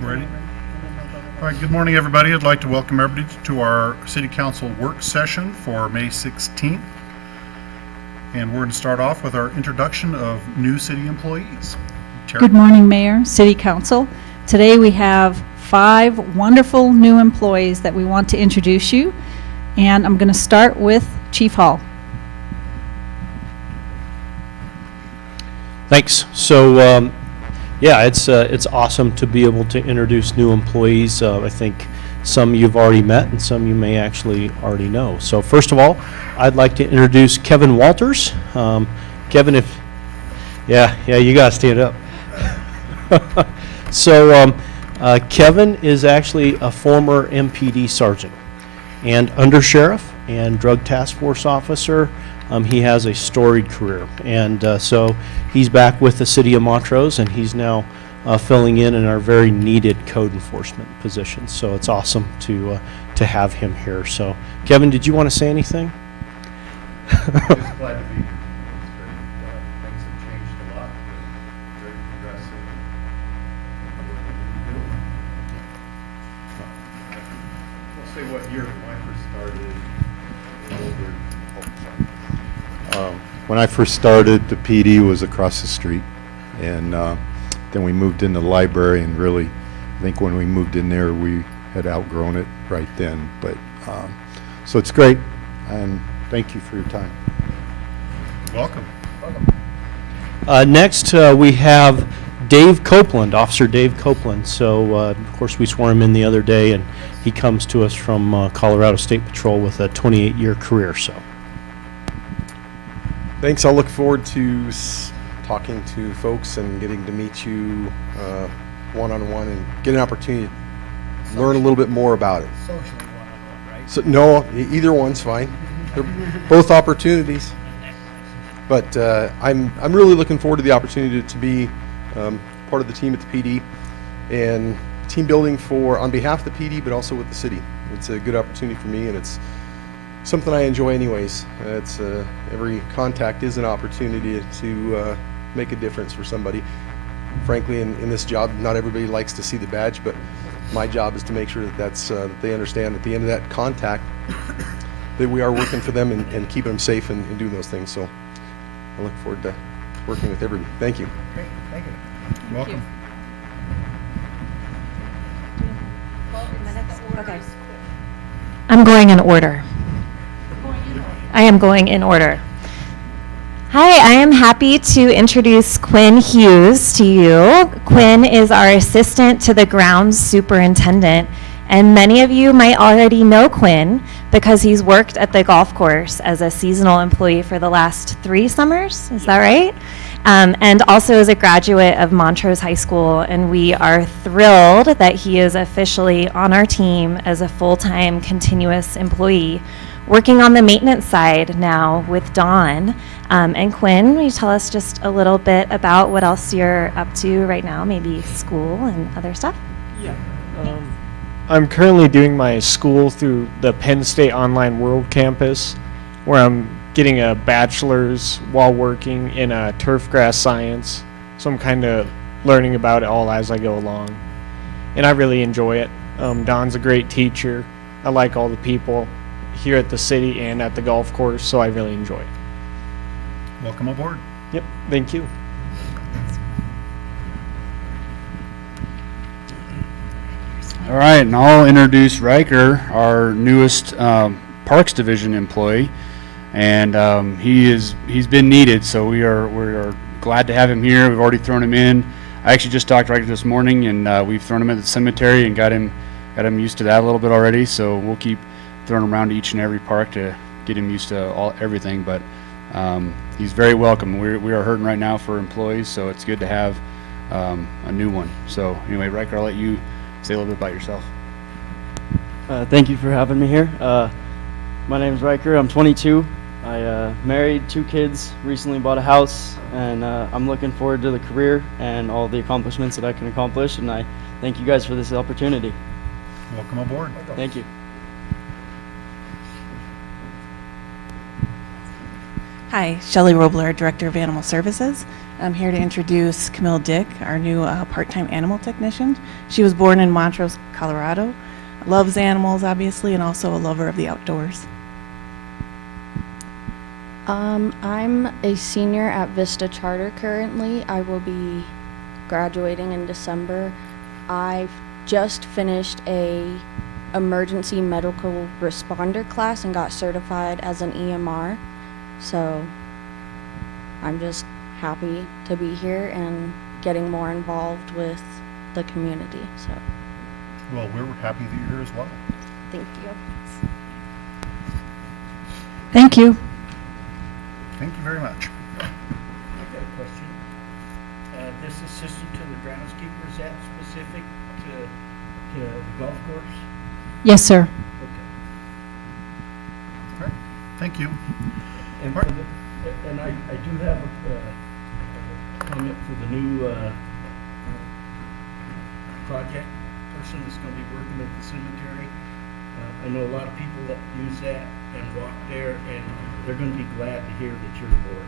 Ready? All right, good morning, everybody. I'd like to welcome everybody to our City Council work session for May 16th. And we're going to start off with our introduction of new city employees. Terry? Good morning, Mayor, City Council. Today we have 5 wonderful new employees that we want to introduce you. And I'm going to start with Chief Hall. Thanks. So, yeah, it's awesome to be able to introduce new employees. I think some you've already met and some you may actually already know. So first of all, I'd like to introduce Kevin Walters. Kevin, you gotta stand up. So Kevin is actually a former MPD sergeant and undersheriff and drug task force officer. He has a storied career, and so he's back with the City of Montrose, and he's now filling in our very needed code enforcement position. So it's awesome to have him here. So, Kevin, did you want to say anything? Just glad to be here. It's great. Things have changed a lot. Very progressive. I'll say what year when I first started. When I first started, the PD was across the street, and then we moved into the library, and really, I think when we moved in there, we had outgrown it right then. But so it's great, and thank you for your time. Welcome. Next, we have Dave Copeland, Officer Dave Copeland. So, of course, we swore him in the other day, and he comes to us from Colorado State Patrol with a 28-year career. So. Thanks. I'll look forward to talking to folks and getting to meet you one-on-one and get an opportunity to learn a little bit more about it. Socially one-on-one, right? So, no, either one's fine. They're both opportunities. But I'm really looking forward to the opportunity to be part of the team at the PD and team building on behalf of the PD, but also with the city. It's a good opportunity for me, and it's something I enjoy anyways. It's every contact is an opportunity to make a difference for somebody. Frankly, in this job, not everybody likes to see the badge, but my job is to make sure that that they understand at the end of that contact that we are working for them and keeping them safe and doing those things. So I look forward to working with everybody. Thank you. Great, thank you. Welcome. Okay. I'm going in order. I am going in order. Hi, I am happy to introduce Quinn Hughes to you. Quinn is our assistant to the grounds superintendent, and many of you might already know Quinn because he's worked at the golf course as a seasonal employee for the last 3 summers. Is that right? And also is a graduate of Montrose High School, and we are thrilled that he is officially on our team as a full-time continuous employee, working on the maintenance side now with Dawn. And Quinn, will you tell us just a little bit about what else you're up to right now, maybe school and other stuff? Yeah. I'm currently doing my school through the Penn State Online World Campus, where I'm getting a bachelor's while working in turfgrass science. So I'm kind of learning about it all as I go along. And I really enjoy it. Dawn's a great teacher. I like all the people here at the city and at the golf course, so I really enjoy it. Welcome aboard. Yep, thank you. All right, and I'll introduce Riker, our newest Parks Division employee, and he's been needed, so we are glad to have him here. We've already thrown him in. I actually just talked to Riker this morning, and we've thrown him at the cemetery and got him used to that a little bit already. So we'll keep throwing him around to each and every park to get him used to everything. But he's very welcome. We are hurting right now for employees, so it's good to have a new one. So anyway, Riker, I'll let you say a little bit about yourself. Thank you for having me here. My name is Riker. I'm 22. I married 2 kids, recently bought a house, and I'm looking forward to the career and all the accomplishments that I can accomplish, and I thank you guys for this opportunity. Welcome aboard. Thank you. Hi, Shelley Robler, Director of Animal Services. I'm here to introduce Camille Dick, our new part-time animal technician. She was born in Montrose, Colorado, loves animals, obviously, and also a lover of the outdoors. I'm a senior at Vista Charter currently. I will be graduating in December. I've just finished a emergency medical responder class and got certified as an EMR. So I'm just happy to be here and getting more involved with the community. So Well, we're happy that you're here as well. thank you. Thank you. Thank you very much. I've got a question. This assistant to the groundskeeper, is that specific to the golf course? Yes, sir. Okay. All right. Thank you. And, Mark? and I do have a comment for the new project person that's going to be working at the cemetery. I know a lot of people that use that and walk there, and they're going to be glad to hear that you're aboard.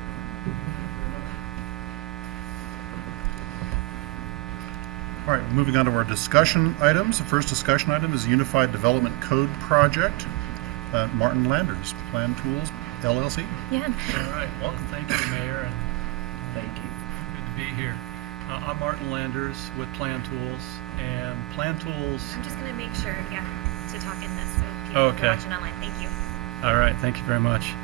All right, moving on to our discussion items. The first discussion item is Unified Development Code Project. Martin Landers, Plan Tools, LLC. Yeah. All right, welcome, thank you, Mayor, and Thank you. good to be here. I'm Martin Landers with Plan Tools, and Plan Tools, I'm just going to make sure, to talk in this so people Okay. watching online. Thank you. all right, thank you very much.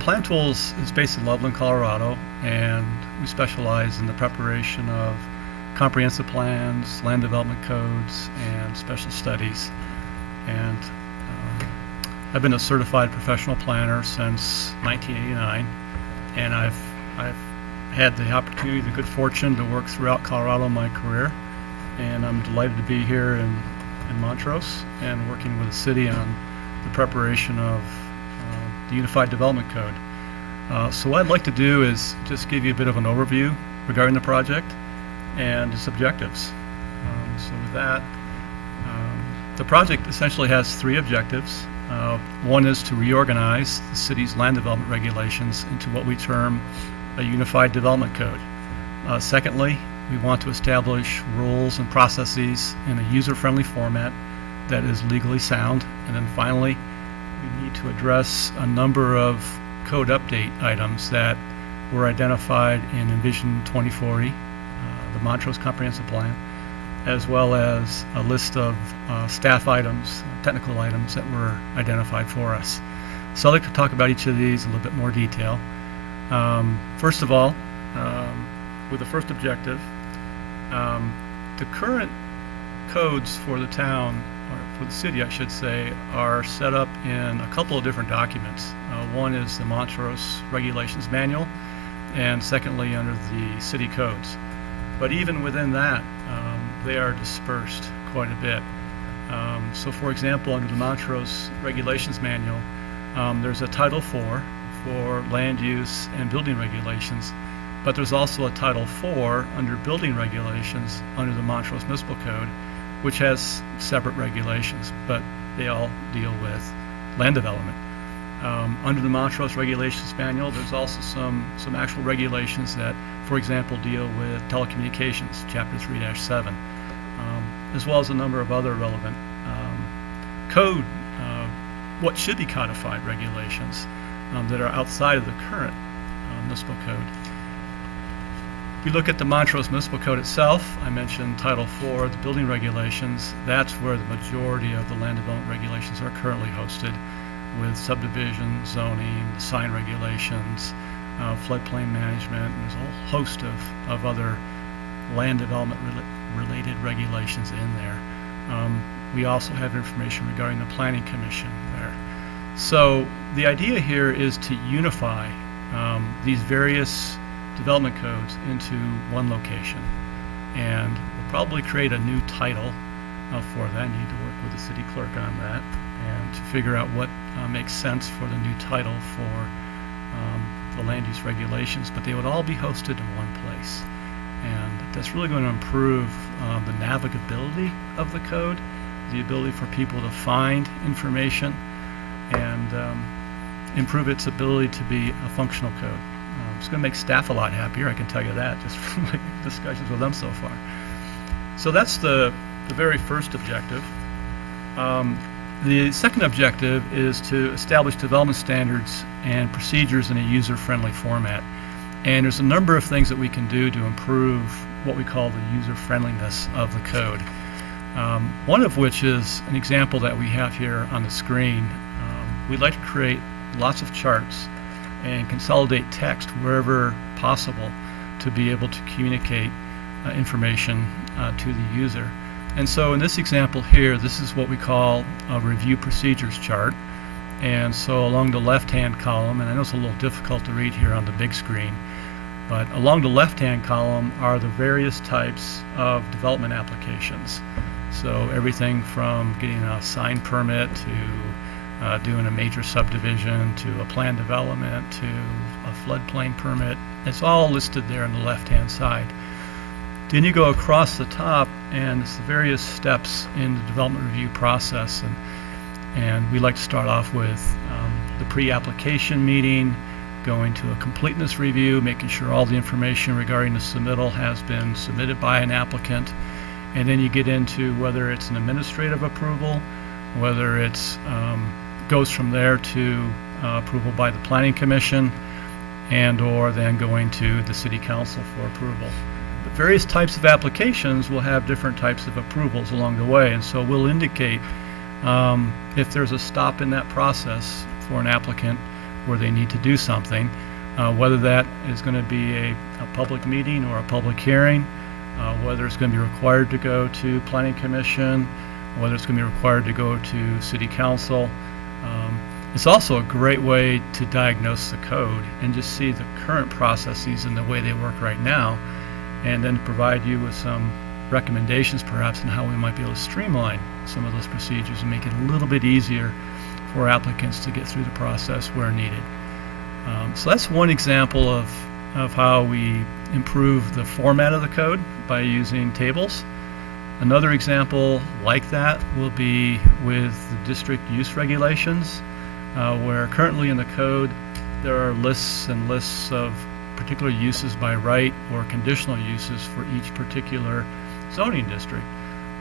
Plan Tools is based in Loveland, Colorado, and we specialize in the preparation of comprehensive plans, land development codes, and special studies. And I've been a certified professional planner since 1989, and I've had the opportunity, the good fortune to work throughout Colorado in my career, and I'm delighted to be here in Montrose and working with the city on the preparation of the Unified Development Code. So what I'd like to do is just give you a bit of an overview regarding the project and its objectives. So with that, the project essentially has three objectives. One is to reorganize the city's land development regulations into what we term a unified development code. Secondly, we want to establish rules and processes in a user-friendly format that is legally sound. And then finally, we need to address a number of code update items that were identified in Envision 2040, the Montrose Comprehensive Plan, as well as a list of staff items, technical items that were identified for us. So I'd like to talk about each of these in a little bit more detail. First of all, with the first objective, the current codes for the town, or for the city I should say, are set up in a couple of different documents. One is the Montrose Regulations Manual, and secondly under the city codes. But even within that, they are dispersed quite a bit. So for example, under the Montrose Regulations Manual, there's a Title IV for land use and building regulations, but there's also a Title IV under building regulations under the Montrose Municipal Code, which has separate regulations, but they all deal with land development. Under the Montrose Regulations Manual, there's also some actual regulations that, for example, deal with telecommunications, Chapter 3-7, as well as a number of other relevant code, what should be codified regulations that are outside of the current municipal code. If we look at the Montrose Municipal Code itself, I mentioned Title IV, the building regulations. That's where the majority of the land development regulations are currently hosted, with subdivision, zoning, sign regulations, floodplain management, and there's a whole host of other land development related regulations in there. We also have information regarding the Planning Commission there. So the idea here is to unify these various development codes into one location, and we'll probably create a new title for that. I need to work with the city clerk on that and to figure out what makes sense for the new title for the land use regulations, but they would all be hosted in one place, and that's really going to improve the navigability of the code, the ability for people to find information, and improve its ability to be a functional code. It's going to make staff a lot happier, I can tell you that, just from my discussions with them so far. So that's the very first objective. The second objective is to establish development standards and procedures in a user-friendly format. And there's a number of things that we can do to improve what we call the user-friendliness of the code. One of which is an example that we have here on the screen. We'd like to create lots of charts and consolidate text wherever possible to be able to communicate information to the user. And so in this example here, this is what we call a review procedures chart. And so along the left-hand column, and I know it's a little difficult to read here on the big screen, but along the left-hand column are the various types of development applications. So everything from getting a sign permit to doing a major subdivision to a plan development to a floodplain permit. It's all listed there on the left-hand side. Then you go across the top, and it's the various steps in the development review process. And we like to start off with the pre-application meeting, going to a completeness review, making sure all the information regarding the submittal has been submitted by an applicant. And then you get into whether it's an administrative approval, whether it's goes from there to approval by the Planning Commission, and or then going to the City Council for approval. But various types of applications will have different types of approvals along the way, and so we'll indicate if there's a stop in that process for an applicant where they need to do something, whether that is going to be a public meeting or a public hearing, whether it's going to be required to go to Planning Commission, whether it's going to be required to go to City Council. It's also a great way to diagnose the code and just see the current processes and the way they work right now, and then provide you with some recommendations perhaps on how we might be able to streamline some of those procedures and make it a little bit easier for applicants to get through the process where needed. So that's one example of how we improve the format of the code by using tables. Another example like that will be with the district use regulations, where currently in the code there are lists and lists of particular uses by right or conditional uses for each particular zoning district.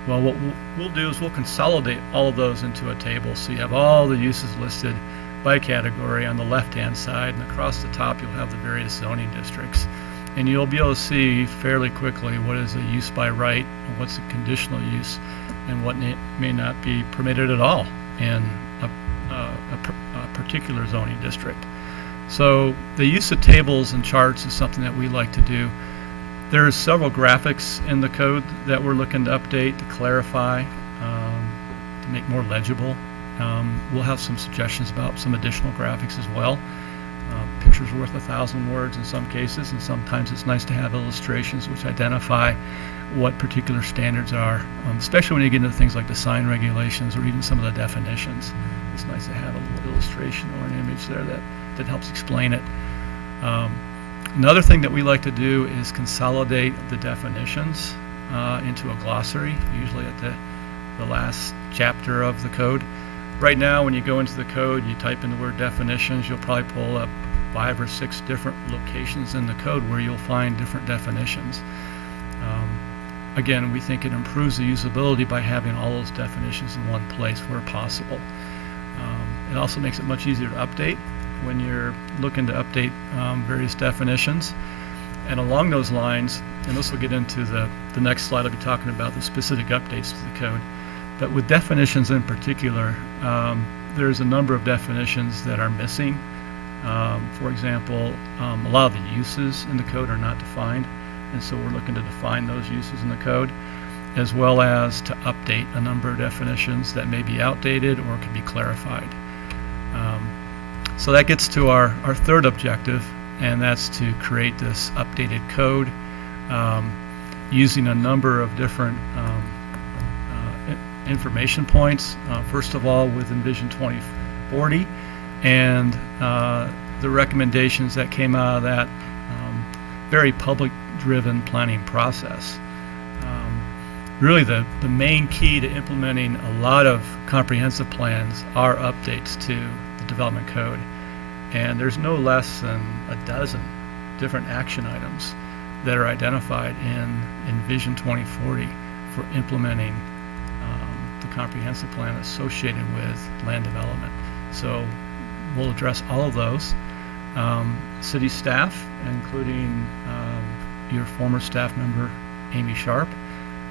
Well, what we'll do is we'll consolidate all of those into a table, so you have all the uses listed by category on the left-hand side, and across the top you'll have the various zoning districts. And you'll be able to see fairly quickly what is a use by right, and what's a conditional use, and what may not be permitted at all in a particular zoning district. So the use of tables and charts is something that we like to do. There's several graphics in the code that we're looking to update, to clarify, to make more legible. We'll have some suggestions about some additional graphics as well. Pictures are worth 1,000 words in some cases, and sometimes it's nice to have illustrations which identify what particular standards are, especially when you get into things like the sign regulations or even some of the definitions. It's nice to have a little illustration or an image there that helps explain it. Another thing that we like to do is consolidate the definitions into a glossary, usually at the last chapter of the code. Right now, when you go into the code, you type in the word definitions, you'll probably pull up 5 or 6 different locations in the code where you'll find different definitions. Again, we think it improves the usability by having all those definitions in one place where possible. It also makes it much easier to update when you're looking to update various definitions. And along those lines, and this will get into the next slide, I'll be talking about the specific updates to the code. But with definitions in particular, there's a number of definitions that are missing. For example, a lot of the uses in the code are not defined, and so we're looking to define those uses in the code, as well as to update a number of definitions that may be outdated or can be clarified. So that gets to our third objective, and that's to create this updated code using a number of different information points. First of all, with Envision 2040 and the recommendations that came out of that very public-driven planning process. Really the main key to implementing a lot of comprehensive plans are updates to the development code. And there's no less than a dozen different action items that are identified in Vision 2040 for implementing the comprehensive plan associated with land development. So we'll address all of those. City staff, including your former staff member, Amy Sharp,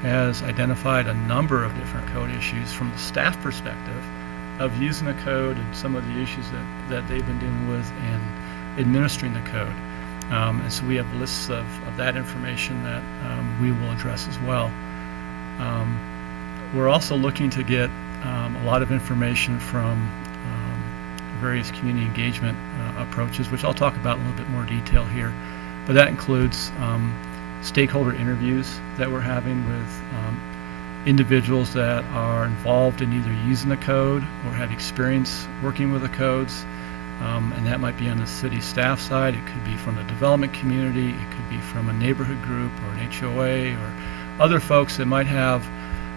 has identified a number of different code issues from the staff perspective of using the code and some of the issues that they've been dealing with in administering the code. And so we have lists of that information that we will address as well. We're also looking to get a lot of information from various community engagement approaches, which I'll talk about in a little bit more detail here. But that includes stakeholder interviews that we're having with individuals that are involved in either using the code or have experience working with the codes. And that might be on the city staff side. It could be from the development community. It could be from a neighborhood group or an HOA or other folks that might have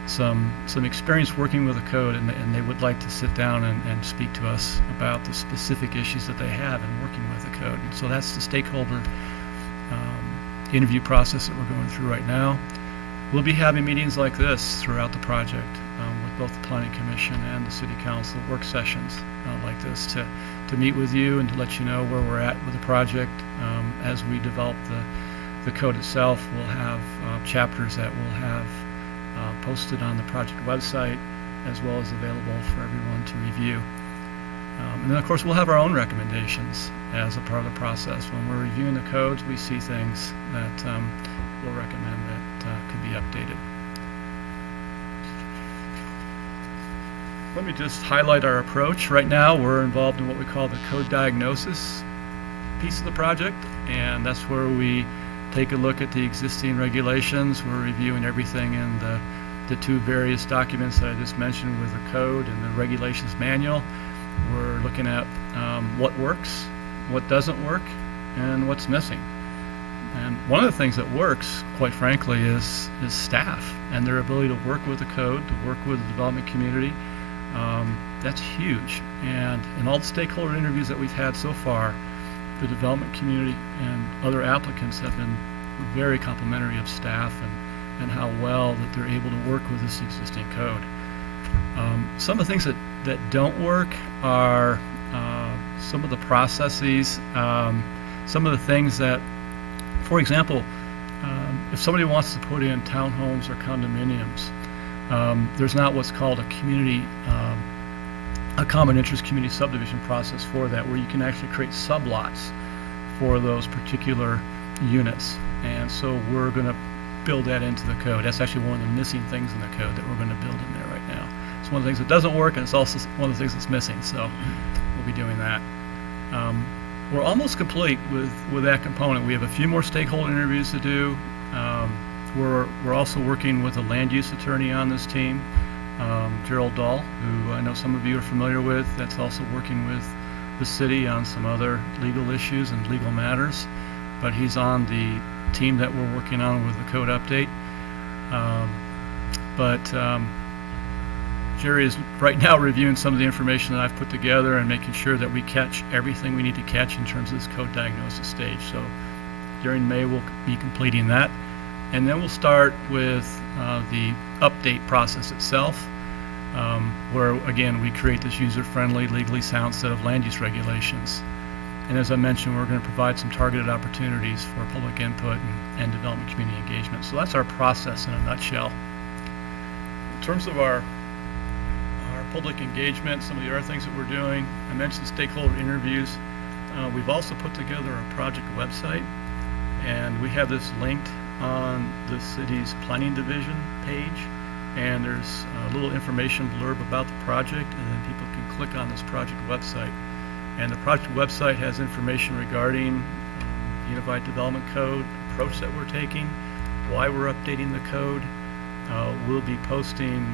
some experience working with the code, and they would like to sit down and speak to us about the specific issues that they have in working with the code. And so that's the stakeholder interview process that we're going through right now. We'll be having meetings like this throughout the project with both the Planning Commission and the City Council, work sessions like this to meet with you and to let you know where we're at with the project. As we develop the code itself, we'll have chapters that we'll have posted on the project website, as well as available for everyone to review. And then of course we'll have our own recommendations as a part of the process. When we're reviewing the codes, we see things that we'll recommend that could be updated. Let me just highlight our approach. Right now we're involved in what we call the code diagnosis piece of the project, and that's where we take a look at the existing regulations. We're reviewing everything in the two various documents that I just mentioned with the code and the regulations manual. We're looking at what works, what doesn't work, and what's missing. And one of the things that works, quite frankly, is staff and their ability to work with the code, to work with the development community. That's huge. And in all the stakeholder interviews that we've had so far, the development community and other applicants have been very complimentary of staff and how well that they're able to work with this existing code. Some of the things that don't work are some of the processes, some of the things that, for example, if somebody wants to put in townhomes or condominiums, there's not what's called a common interest community subdivision process for that, where you can actually create sublots for those particular units. And so we're going to build that into the code. That's actually one of the missing things in the code that we're going to build in there right now. It's one of the things that doesn't work, and it's also one of the things that's missing. So we'll be doing that. We're almost complete with that component. We have a few more stakeholder interviews to do. We're also working with a land use attorney on this team, Gerald Dahl, who I know some of you are familiar with. That's also working with the city on some other legal issues and legal matters. But he's on the team that we're working on with the code update. Jerry is right now reviewing some of the information that I've put together and making sure that we catch everything we need to catch in terms of this code diagnosis stage. So during May, we'll be completing that. And then we'll start with the update process itself, where, again, we create this user-friendly, legally sound set of land use regulations. And as I mentioned, we're going to provide some targeted opportunities for public input and development community engagement. So that's our process in a nutshell. In terms of our public engagement, some of the other things that we're doing, I mentioned stakeholder interviews. We've also put together a project website, and we have this linked on the city's planning division page, and there's a little information blurb about the project, and then people can click on this project website. And the project website has information regarding Unified Development Code, approach that we're taking, why we're updating the code. We'll be posting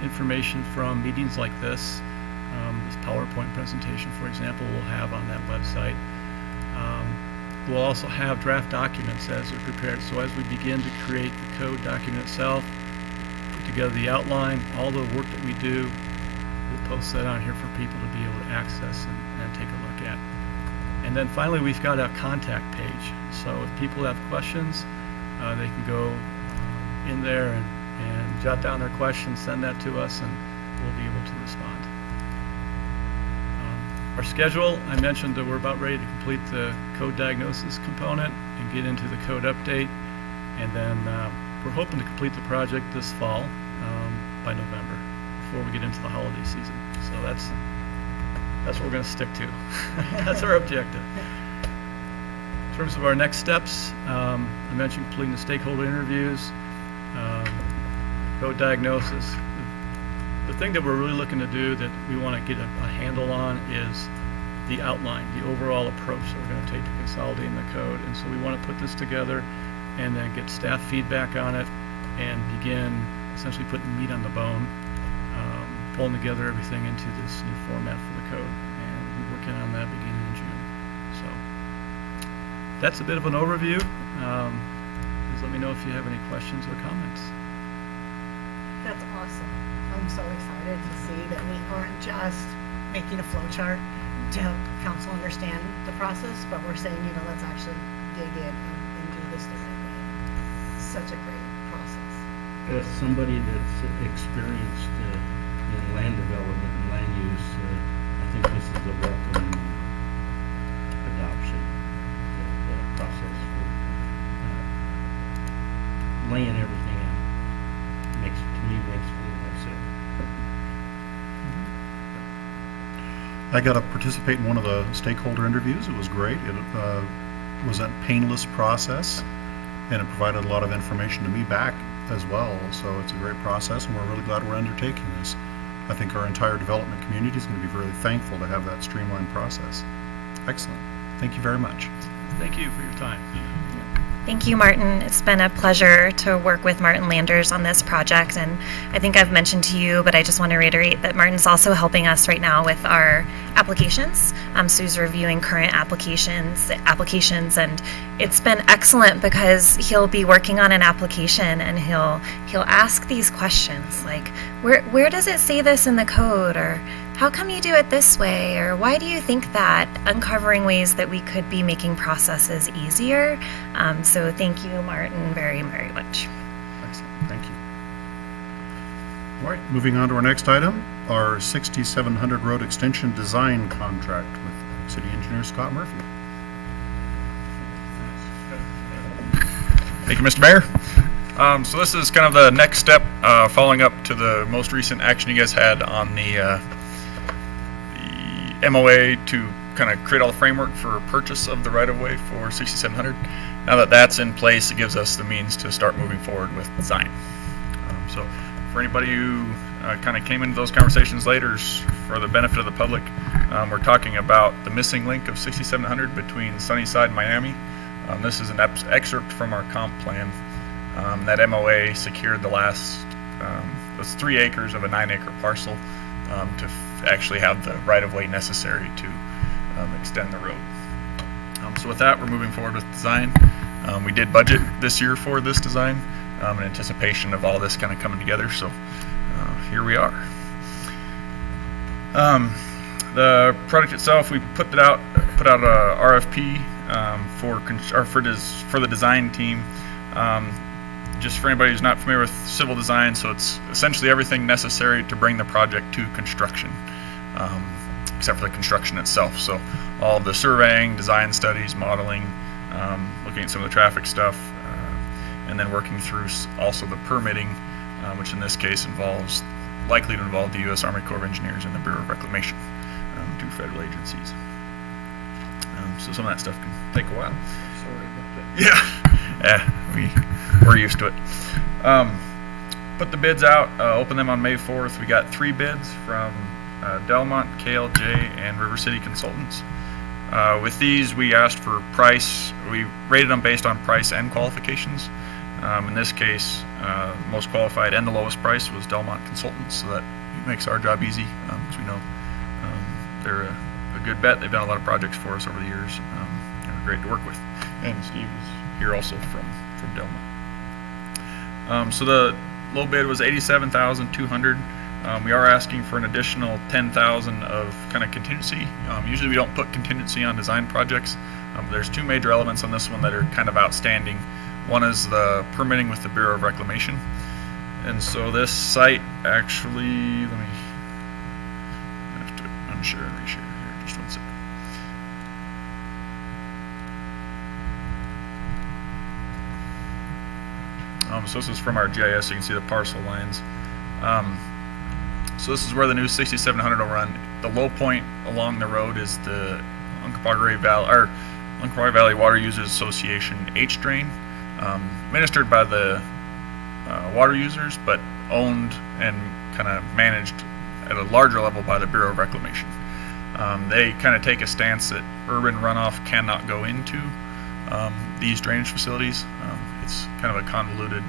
information from meetings like this. This PowerPoint presentation, for example, we'll have on that website. We'll also have draft documents as they're prepared. So as we begin to create the code document itself, put together the outline, all the work that we do, we'll post that on here for people to be able to access and take a look at. And then finally, we've got a contact page. So if people have questions, they can go in there and jot down their questions, send that to us, and we'll be able to respond. Our schedule, I mentioned that we're about ready to complete the code diagnosis component and get into the code update. And then we're hoping to complete the project this fall by November, before we get into the holiday season. So that's what we're going to stick to. That's our objective. In terms of our next steps, I mentioned completing the stakeholder interviews, code diagnosis. The thing that we're really looking to do that we want to get a handle on is the outline, the overall approach that we're going to take to consolidating the code. And so we want to put this together and then get staff feedback on it and begin essentially putting meat on the bone, pulling together everything into this new format for the code. And we'll be working on that beginning in June. So that's a bit of an overview. Please let me know if you have any questions or comments. That's awesome. I'm so excited to see that we aren't just making a flow chart to help council understand the process, but we're saying, let's actually dig in and do this the right way. Such a great process. As somebody that's experienced in land development and land use, I think this is a welcome adoption of the process for laying everything out. Makes a little more sense. I got to participate in one of the stakeholder interviews. It was great. It was a painless process, and it provided a lot of information to me back as well. So it's a great process, and we're really glad we're undertaking this. I think our entire development community is going to be really thankful to have that streamlined process. Excellent. Thank you very much. Thank you for your time. Thank you, Martin. It's been a pleasure to work with Martin Landers on this project, and I think I've mentioned to you, but I just want to reiterate that Martin's also helping us right now with our applications. So he's reviewing current applications, and it's been excellent because he'll be working on an application and he'll ask these questions like, where does it say this in the code, or how come you do it this way, or why do you think that? Uncovering ways that we could be making processes easier. So thank you, Martin, very, very much. Excellent. Thank you. All right, moving on to our next item, our 6700 Road Extension Design Contract with City Engineer Scott Murphy. Thank you, Mr. Mayor. So this is kind of the next step, following up to the most recent action you guys had on the MOA to kind of create all the framework for purchase of the right-of-way for 6700. Now that that's in place, it gives us the means to start moving forward with design. So for anybody who kind of came into those conversations later, for the benefit of the public, we're talking about the missing link of 6700 between Sunnyside and Miami. This is an excerpt from our comp plan. That MOA secured the last, those 3 acres of a 9-acre parcel to actually have the right-of-way necessary to extend the road. So with that, we're moving forward with design. We did budget this year for this design in anticipation of all this kind of coming together, so here we are. The product itself, we put out a RFP for the design team. Just for anybody who's not familiar with civil design, so it's essentially everything necessary to bring the project to construction, except for the construction itself. So all of the surveying, design studies, modeling, looking at some of the traffic stuff, and then working through also the permitting, which in this case likely to involve the U.S. Army Corps of Engineers and the Bureau of Reclamation, 2 federal agencies. So some of that stuff can take a while. Yeah, we're used to it. Put the bids out, open them on May 4th. We got 3 bids from Delmont, KLJ, and River City Consultants. With these, we asked for price. We rated them based on price and qualifications. In this case, most qualified and the lowest price was Delmont Consultants, so that makes our job easy, because we know they're a good bet. They've done a lot of projects for us over the years. They're great to work with. And Steve is here also from Delmont. So the low bid was $87,200. We are asking for an additional 10,000 of kind of contingency. Usually we don't put contingency on design projects. There's two major elements on this one that are kind of outstanding. One is the permitting with the Bureau of Reclamation. And so this site actually, let me I have to unshare and reshare here, just one second. So this is from our GIS, you can see the parcel lines. So this is where the new 6700 will run. The low point along the road is the Uncompahgre Valley Water Users Association H drain, administered by the water users, but owned and kind of managed at a larger level by the Bureau of Reclamation. They kind of take a stance that urban runoff cannot go into these drainage facilities. It's kind of a convoluted,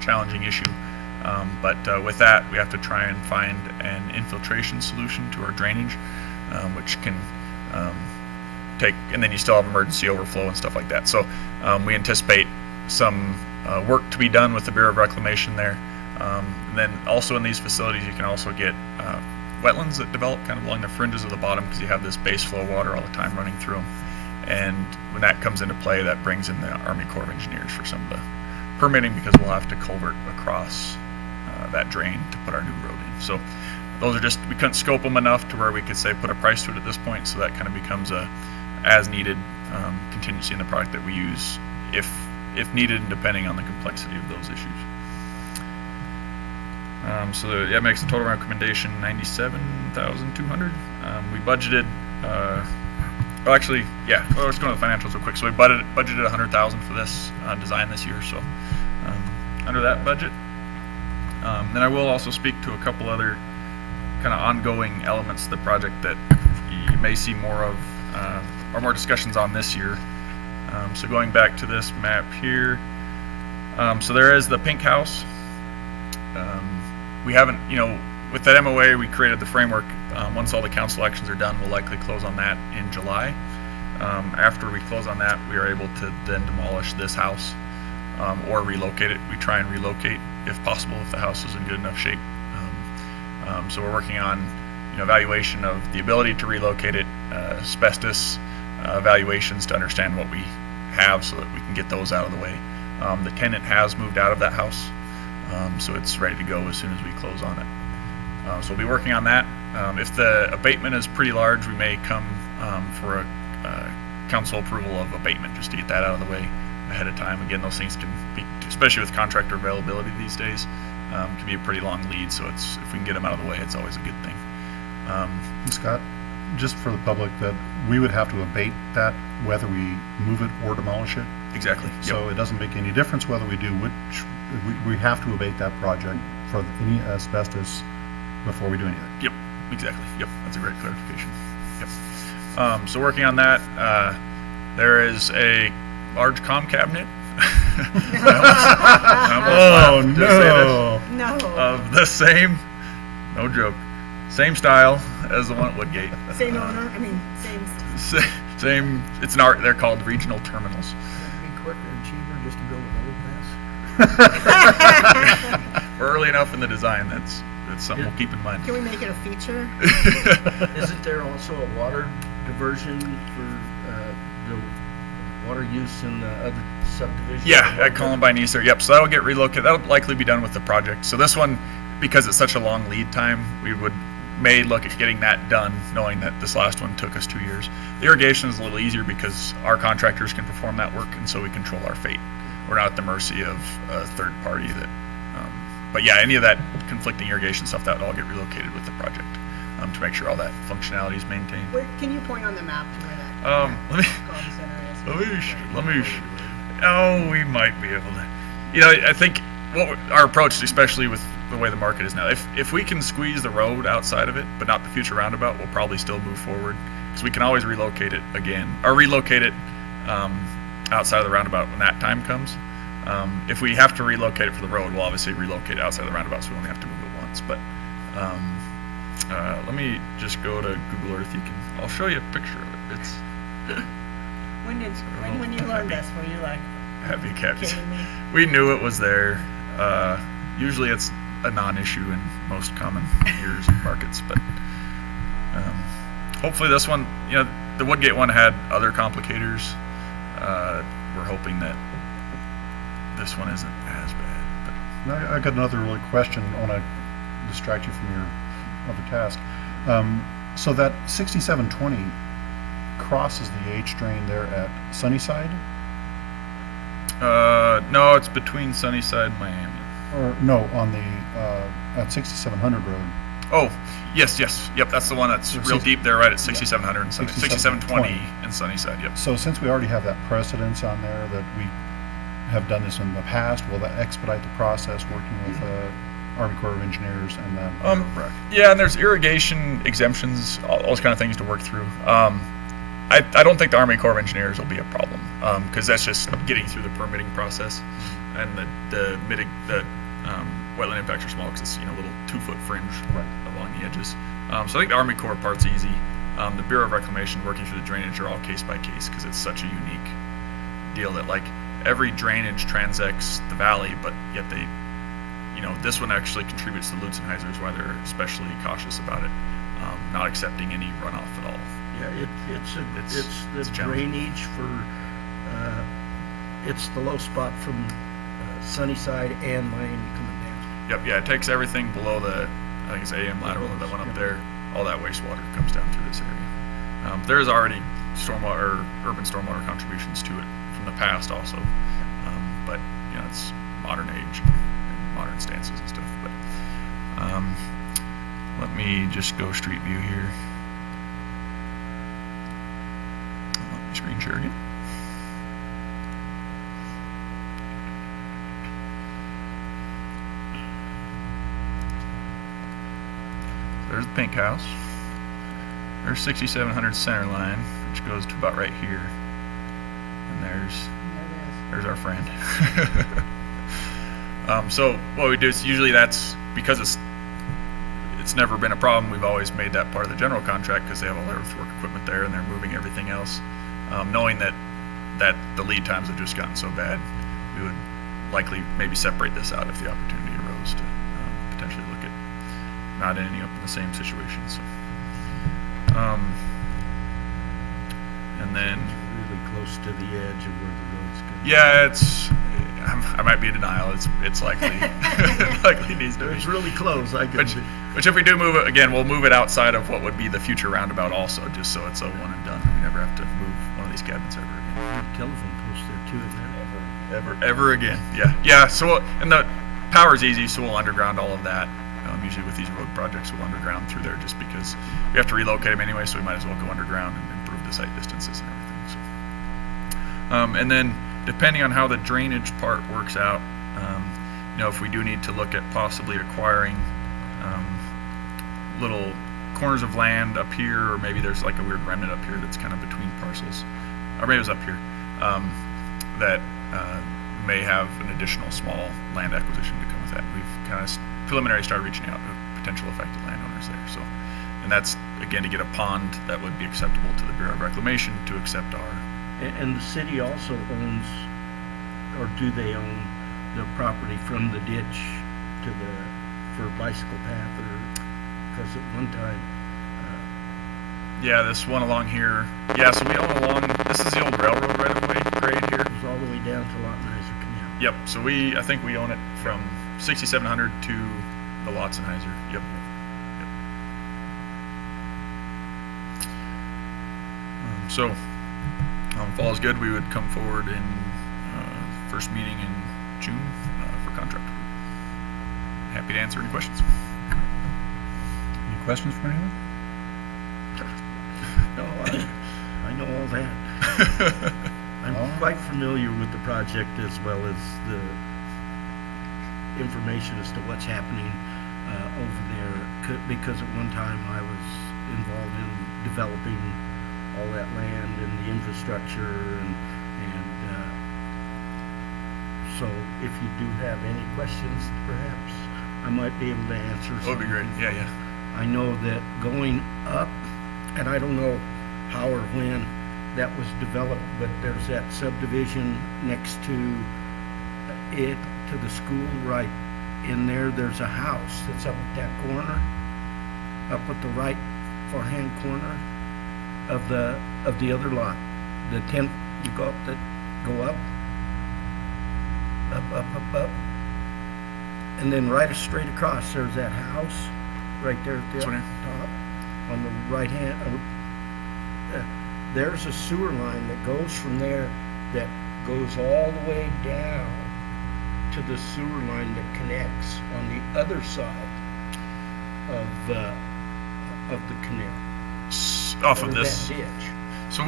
challenging issue. But with that, we have to try and find an infiltration solution to our drainage, which can take, and then you still have emergency overflow and stuff like that. So we anticipate some work to be done with the Bureau of Reclamation there. And then also in these facilities, you can also get wetlands that develop kind of along the fringes of the bottom because you have this base flow water all the time running through them. And when that comes into play, that brings in the Army Corps of Engineers for some of the permitting because we'll have to culvert across that drain to put our new road in. So those are just, we couldn't scope them enough to where we could say put a price to it at this point, so that kind of becomes a as needed contingency in the product that we use if needed and depending on the complexity of those issues. So that makes the total recommendation 97,200. We budgeted, well actually, yeah, let's go to the financials real quick. So we budgeted 100,000 for this design this year, so under that budget. Then I will also speak to a couple other kind of ongoing elements of the project that you may see more of, or more discussions on this year. So going back to this map here, so there is the pink house. We haven't, with that MOA, we created the framework. Once all the council actions are done, we'll likely close on that in July. After we close on that, we are able to then demolish this house or relocate it. We try and relocate if possible if the house is in good enough shape. So we're working on evaluation of the ability to relocate it, asbestos evaluations to understand what we have so that we can get those out of the way. The tenant has moved out of that house, so it's ready to go as soon as we close on it. So we'll be working on that. If the abatement is pretty large, we may come for a council approval of abatement just to get that out of the way ahead of time. Again, those things can be, especially with contractor availability these days, can be a pretty long lead, so it's, if we can get them out of the way, it's always a good thing. Scott, just for the public, that we would have to abate that whether we move it or demolish it? Exactly. So it doesn't make any difference whether we do which, we have to abate that project for any asbestos before we do anything. Yep, exactly. Yep, that's a great clarification. Yep. So working on that, there is a large comm cabinet. Oh no! No. Of the same, no joke, same style as the one at Woodgate. Same owner, I mean, same. Same, it's an art, they're called regional terminals. It'd be quicker and cheaper just to build an overpass. We're early enough in the design, that's something we'll keep in mind. Can we make it a feature? Isn't there also a water diversion for the water use in the other subdivisions? Yeah, at Columbine East there, yep, so that'll get relocated, that'll likely be done with the project. So this one, because it's such a long lead time, we may look at getting that done, knowing that this last one took us 2 years. The irrigation is a little easier because our contractors can perform that work, and so we control our fate. We're not at the mercy of a third party that, but yeah, any of that conflicting irrigation stuff, that would all get relocated with the project to make sure all that functionality is maintained. Where, can you point on the map to where that let me, oh, we might be able to, I think our approach, especially with the way the market is now, if we can squeeze the road outside of it, but not the future roundabout, we'll probably still move forward because we can always relocate it again, or relocate it outside of the roundabout when that time comes. If we have to relocate it for the road, we'll obviously relocate it outside of the roundabout, so we only have to move it once. But let me just go to Google Earth. I'll show you a picture of it. It's when you learned this, were you like, happy cats. kidding me? We knew it was there. Usually it's a non-issue in most common years and markets, but hopefully this one, you know, the Woodgate one had other complicators. We're hoping that this one isn't as bad. But I got another really question. I want to distract you from your other task. So that 6720 crosses the H drain there at Sunnyside? No, it's between Sunnyside and Miami. Or no, on the at 6700 road. Oh, yes, yep. That's the one that's real deep there, right at 6700 and 6720 in Sunnyside. Yep. So since we already have that precedence on there that we have done this in the past, will that expedite the process working with Army Corps of Engineers and then Bureau of Rec? Yeah, and there's irrigation exemptions, all those kind of things to work through. I don't think the Army Corps of Engineers will be a problem because that's just getting through the permitting process, and the wetland impacts are small because it's, you know, a little 2-foot fringe along the edges. So I think the Army Corps part's easy. The Bureau of Reclamation working through the drainage are all case by case because it's such a unique deal that like every drainage transects the valley, but yet they, you know, this one actually contributes to the Lutzenheiser, is why they're especially cautious about it, not accepting any runoff at all. Yeah, it's the drainage for, it's the low spot from Sunnyside and Miami coming down. Yep, yeah, it takes everything below the, I think it's AM lateral that went up there. All that wastewater comes down through this area. There's already urban stormwater contributions to it from the past also, but you know, it's modern age and modern stances and stuff. But let me just go street view here. Let me screen share again. There's the pink house. There's 6700 center line, which goes to about right here. And there's our friend. So what we do is usually that's because it's never been a problem. We've always made that part of the general contract because they have all their earthwork equipment there and they're moving everything else. Knowing that the lead times have just gotten so bad, we would likely maybe separate this out if the opportunity arose to potentially look at not ending up in the same situation. So, and then really close to the edge of where the road's going. Yeah, I might be in denial. It's likely likely needs to be. It's really close. Which if we do move it again, we'll move it outside of what would be the future roundabout also, just so it's a one and done. We never have to move one of these cabins ever again. Telephone post there too, isn't there? Ever again. Yeah. So and the power's easy, so we'll underground all of that. Usually with these road projects, we'll underground through there just because we have to relocate them anyway, so we might as well go underground and improve the site distances and everything. So, and then depending on how the drainage part works out, you know, if we do need to look at possibly acquiring little corners of land up here, or maybe there's like a weird remnant up here that's kind of between parcels, or maybe it was up here, that may have an additional small land acquisition to come with that. We've kind of preliminary started reaching out to potential affected landowners there. So, and that's again to get a pond that would be acceptable to the Bureau of Reclamation to accept our. And the city also owns, or do they own the property from the ditch to for bicycle path, or because at one time. Yeah, this one along here. Yeah, so we own along. This is the old railroad right of way grade here. It goes all the way down to Lottenheiser Canal. Yep. So I think we own it from 6700 to the Lotzenheiser. Yep. So, if all is good, we would come forward in first meeting in June for contract. Happy to answer any questions. Any questions from anyone? No, I know all that. I'm quite familiar with the project as well as the information as to what's happening over there, because at one time I was involved in developing all that land and the infrastructure, and so if you do have any questions, perhaps I might be able to answer. That would be great. Yeah. I know that going up, and I don't know how or when that was developed, but there's that subdivision next to it, to the school right in there, there's a house that's up at that corner, up at the right far-hand corner of the other lot. The 10th, you go up, up. And then right straight across, there's that house right there at the This one top on the right hand. There's a sewer line that goes from there that goes all the way down to the sewer line that connects on the other side of the canal. Off Or of this. that ditch. So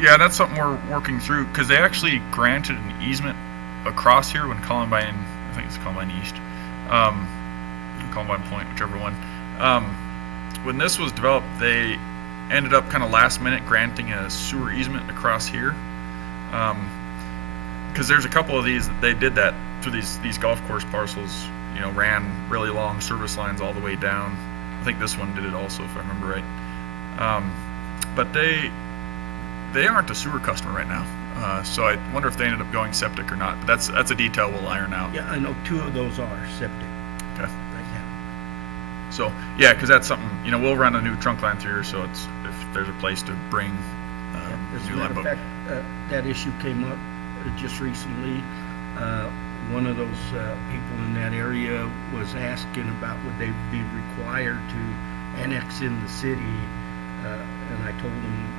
yeah, that's something we're working through, because they actually granted an easement across here when Columbine, I think it's Columbine East, Columbine Point, whichever one. When this was developed, they ended up kind of last minute granting a sewer easement across here. Because there's a couple of these that they did that through these golf course parcels, you know, ran really long service lines all the way down. I think this one did it also, if I remember right. But they aren't a sewer customer right now. So I wonder if they ended up going septic or not. But that's a detail we'll iron out. Yeah, I know 2 of those are septic. Okay. Right now. So yeah, because that's something, you know, we'll run a new trunk line through here, so it's if there's a place to bring As a new matter line. of fact, that issue came up just recently. One of those people in that area was asking about would they be required to annex in the city, and I told him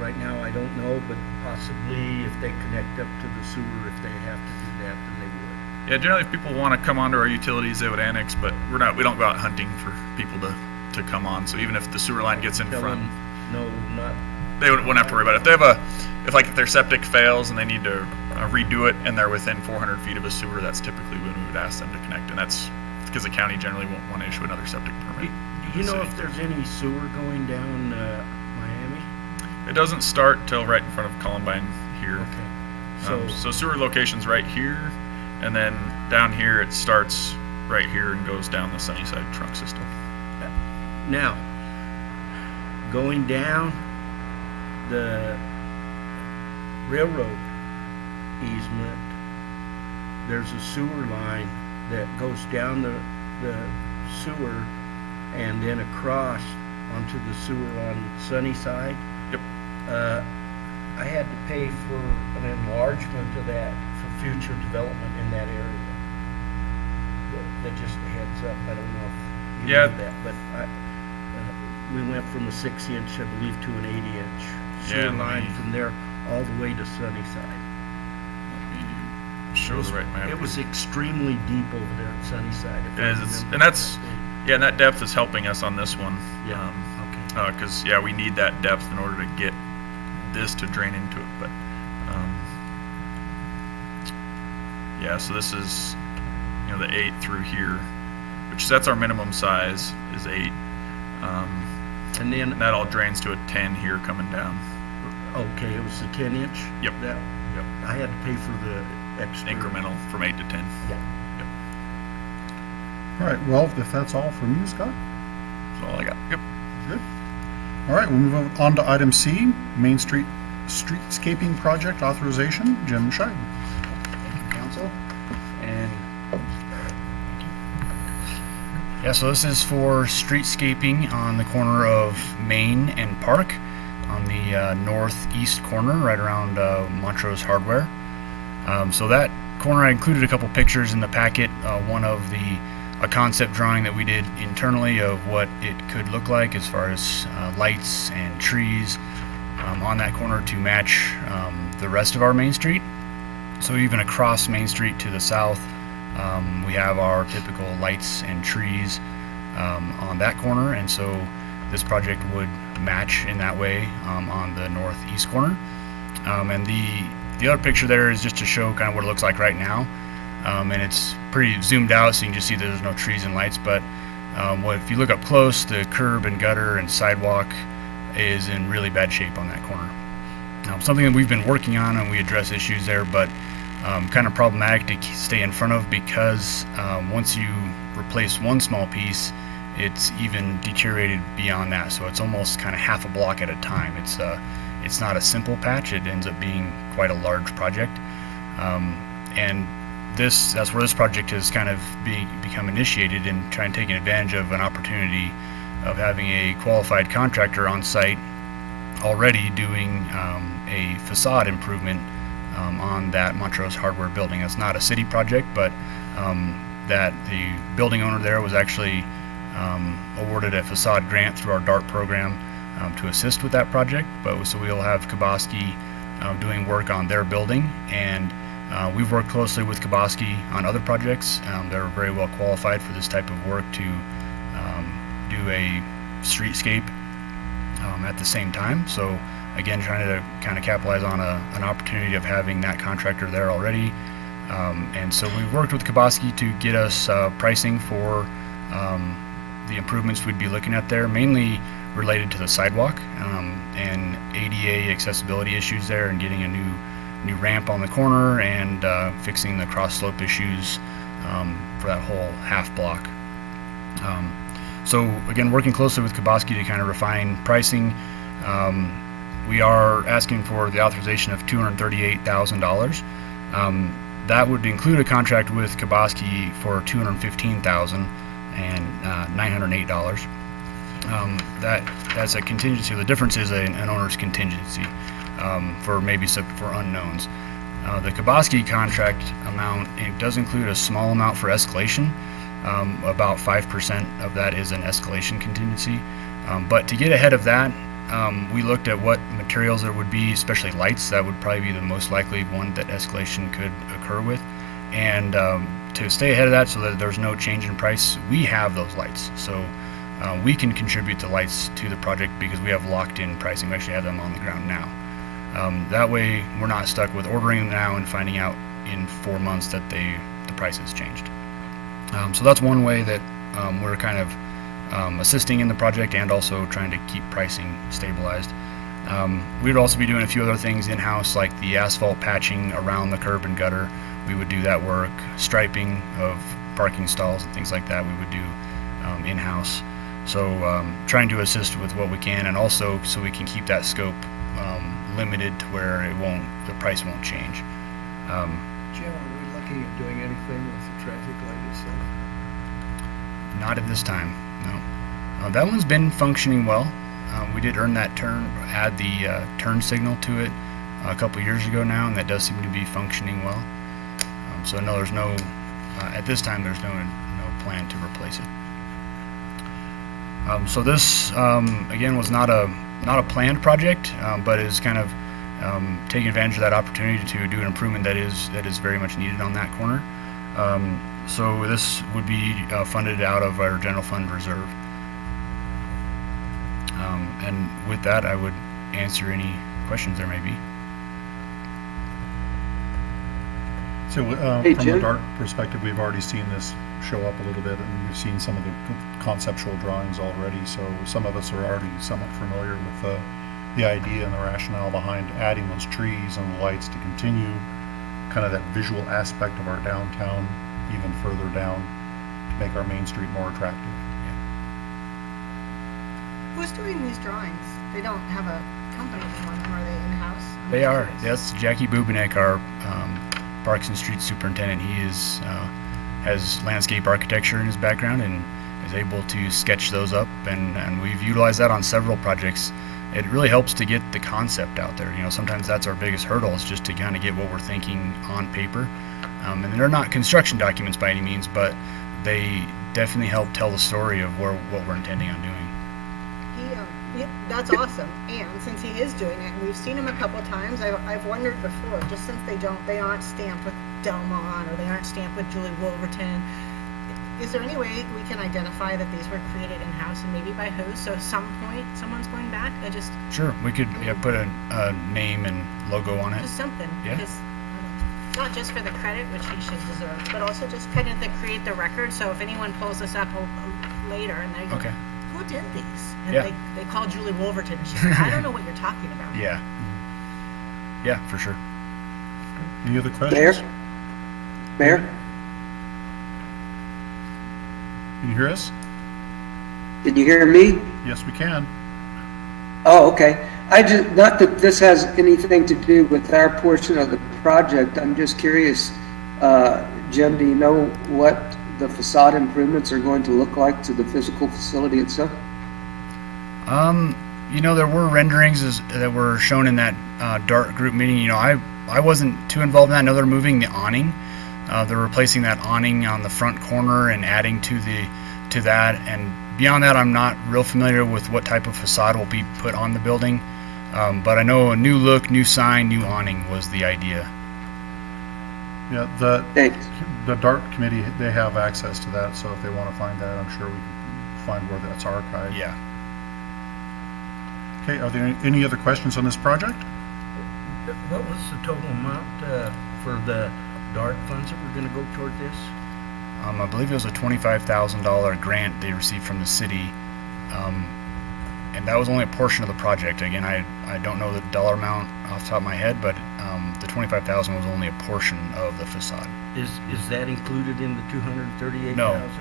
right now I don't know, but possibly if they connect up to the sewer, if they have to do that, then they would. Yeah, generally if people want to come onto our utilities, they would annex, but we don't go out hunting for people to come on. So even if the sewer line gets in Tell front, them, no, not. they wouldn't have to worry about it. If their septic fails and they need to redo it and they're within 400 feet of a sewer, that's typically when we would ask them to connect, and that's because the county generally won't want to issue another septic permit. Do you know if there's any sewer going down Miami? It doesn't start till right in front of Columbine here. Okay. So sewer location's right here, and then down here it starts right here and goes down the Sunnyside trunk system. Now, going down the railroad easement, there's a sewer line that goes down the sewer and then across onto the sewer on Sunnyside. Yep. I had to pay for an enlargement of that for future development in that area. That just a heads up. I don't know if you Yeah. knew that, but we went from a 6-inch, I believe, to an 8-inch sewer line from there all the way to Sunnyside. Show the right map. It was extremely deep over there at Sunnyside. If It I is, remember and that's correctly. and that depth is helping us on this one. Yeah. Because we need that depth in order to get this to drain into it. But so this is the 8 through here, which that's our minimum size is 8. And then that all drains to a 10 here coming down. Okay, it was a 10-inch. Yep. Yep. I had to pay for the extra incremental from 8 to 10. Yeah. Yep. All right, well, if that's all from you, Scott? That's all I got. Yep. Good. All right, we'll move on to item C, Main Street Streetscaping Project Authorization. Jim Scheid. Council. And yeah, so this is for streetscaping on the corner of Main and Park on the northeast corner, right around Montrose Hardware. So that corner, I included a couple pictures in the packet. One of a concept drawing that we did internally of what it could look like as far as lights and trees on that corner to match the rest of our Main Street. So even across Main Street to the south, we have our typical lights and trees on that corner, and so this project would match in that way on the northeast corner. And the other picture there is just to show kind of what it looks like right now, and it's pretty zoomed out, so you can just see there's no trees and lights. But if you look up close, the curb and gutter and sidewalk is in really bad shape on that corner. Something that we've been working on, and we address issues there, but kind of problematic to stay in front of, because once you replace one small piece, it's even deteriorated beyond that. So it's almost kind of half a block at a time. It's not a simple patch. It ends up being quite a large project. And that's where this project has kind of become initiated, and trying to take advantage of an opportunity of having a qualified contractor on site already doing a facade improvement on that Montrose Hardware building. It's not a city project, but that the building owner there was actually awarded a facade grant through our DART program to assist with that project. So we'll have Kaboski doing work on their building, and we've worked closely with Kaboski on other projects. They're very well qualified for this type of work to do a streetscape at the same time. So again, trying to kind of capitalize on an opportunity of having that contractor there already. And so we've worked with Kaboski to get us pricing for the improvements we'd be looking at there, mainly related to the sidewalk and ADA accessibility issues there, and getting a new ramp on the corner, and fixing the cross slope issues for that whole half block. So again, working closely with Kaboski to kind of refine pricing. We are asking for the authorization of $238,000. That would include a contract with Kaboski for $215,908. That's a contingency. The difference is an owner's contingency for unknowns. The Kaboski contract amount, it does include a small amount for escalation. About 5% of that is an escalation contingency. But to get ahead of that, we looked at what materials there would be, especially lights. That would probably be the most likely one that escalation could occur with. And to stay ahead of that so that there's no change in price, we have those lights. So we can contribute the lights to the project because we have locked in pricing. We actually have them on the ground now. That way we're not stuck with ordering them now and finding out in 4 months that the price has changed. So that's one way that we're kind of assisting in the project, and also trying to keep pricing stabilized. We would also be doing a few other things in-house, like the asphalt patching around the curb and gutter. We would do that work. Striping of parking stalls and things like that we would do in-house. So trying to assist with what we can, and also so we can keep that scope limited to where the price won't change. Jim, are we looking at doing anything with the traffic light itself? Not at this time, no. That one's been functioning well. We did add the turn signal to it a couple years ago now, and that does seem to be functioning well. So no, at this time there's no plan to replace it. So this again was not a planned project, but is kind of taking advantage of that opportunity to do an improvement that is very much needed on that corner. So this would be funded out of our general fund reserve. And with that, I would answer any questions there may be. So Hey, from a Jim. DART perspective, we've already seen this show up a little bit, and we've seen some of the conceptual drawings already. So some of us are already somewhat familiar with the idea and the rationale behind adding those trees and the lights to continue kind of that visual aspect of our downtown even further down, to make our main street more attractive. Who's doing these drawings? They don't have a company on them, are they in-house? They are. That's Jackie Bubinek, our Parks and Streets Superintendent. He has landscape architecture in his background and is able to sketch those up, and we've utilized that on several projects. It really helps to get the concept out there. Sometimes that's our biggest hurdle, is just to kind of get what we're thinking on paper. And they're not construction documents by any means, but they definitely help tell the story of what we're intending on doing. That's awesome. And since he is doing it, and we've seen him a couple times, I've wondered before, just since they aren't stamped with Delmont, or they aren't stamped with Julie Wolverton, is there any way we can identify that these were created in-house, and maybe by who? So at some point, someone's going back? Sure, we could put a name and logo on it. Just something. Yeah. Because, not just for the credit, which he should deserve, but also just kind of to create the record. So if anyone pulls this up later and they go, okay, who did these? And yeah, they call Julie Wolverton. She's like, I don't know what you're talking about. Yeah. Yeah, for sure. Any other questions? Mayor? Can you hear us? Can you hear me? Yes, we can. Oh, okay. Not that this has anything to do with our portion of the project. I'm just curious, Jim, do you know what the facade improvements are going to look like to the physical facility itself? You know, there were renderings that were shown in that DART group meeting. You know, I wasn't too involved in that. I know they're moving the awning. They're replacing that awning on the front corner and adding to that. And beyond that, I'm not real familiar with what type of facade will be put on the building. But I know a new look, new sign, new awning was the idea. Yeah, the DART committee, they have access to that, so if they want to find that, I'm sure we can find where that's archived. Yeah. Okay, are there any other questions on this project? What was the total amount for the DART funds that were going to go toward this? I believe it was a $25,000 grant they received from the city. And that was only a portion of the project. Again, I don't know the dollar amount off the top of my head, but the $25,000 was only a portion of the facade. Is that included in the $238,000?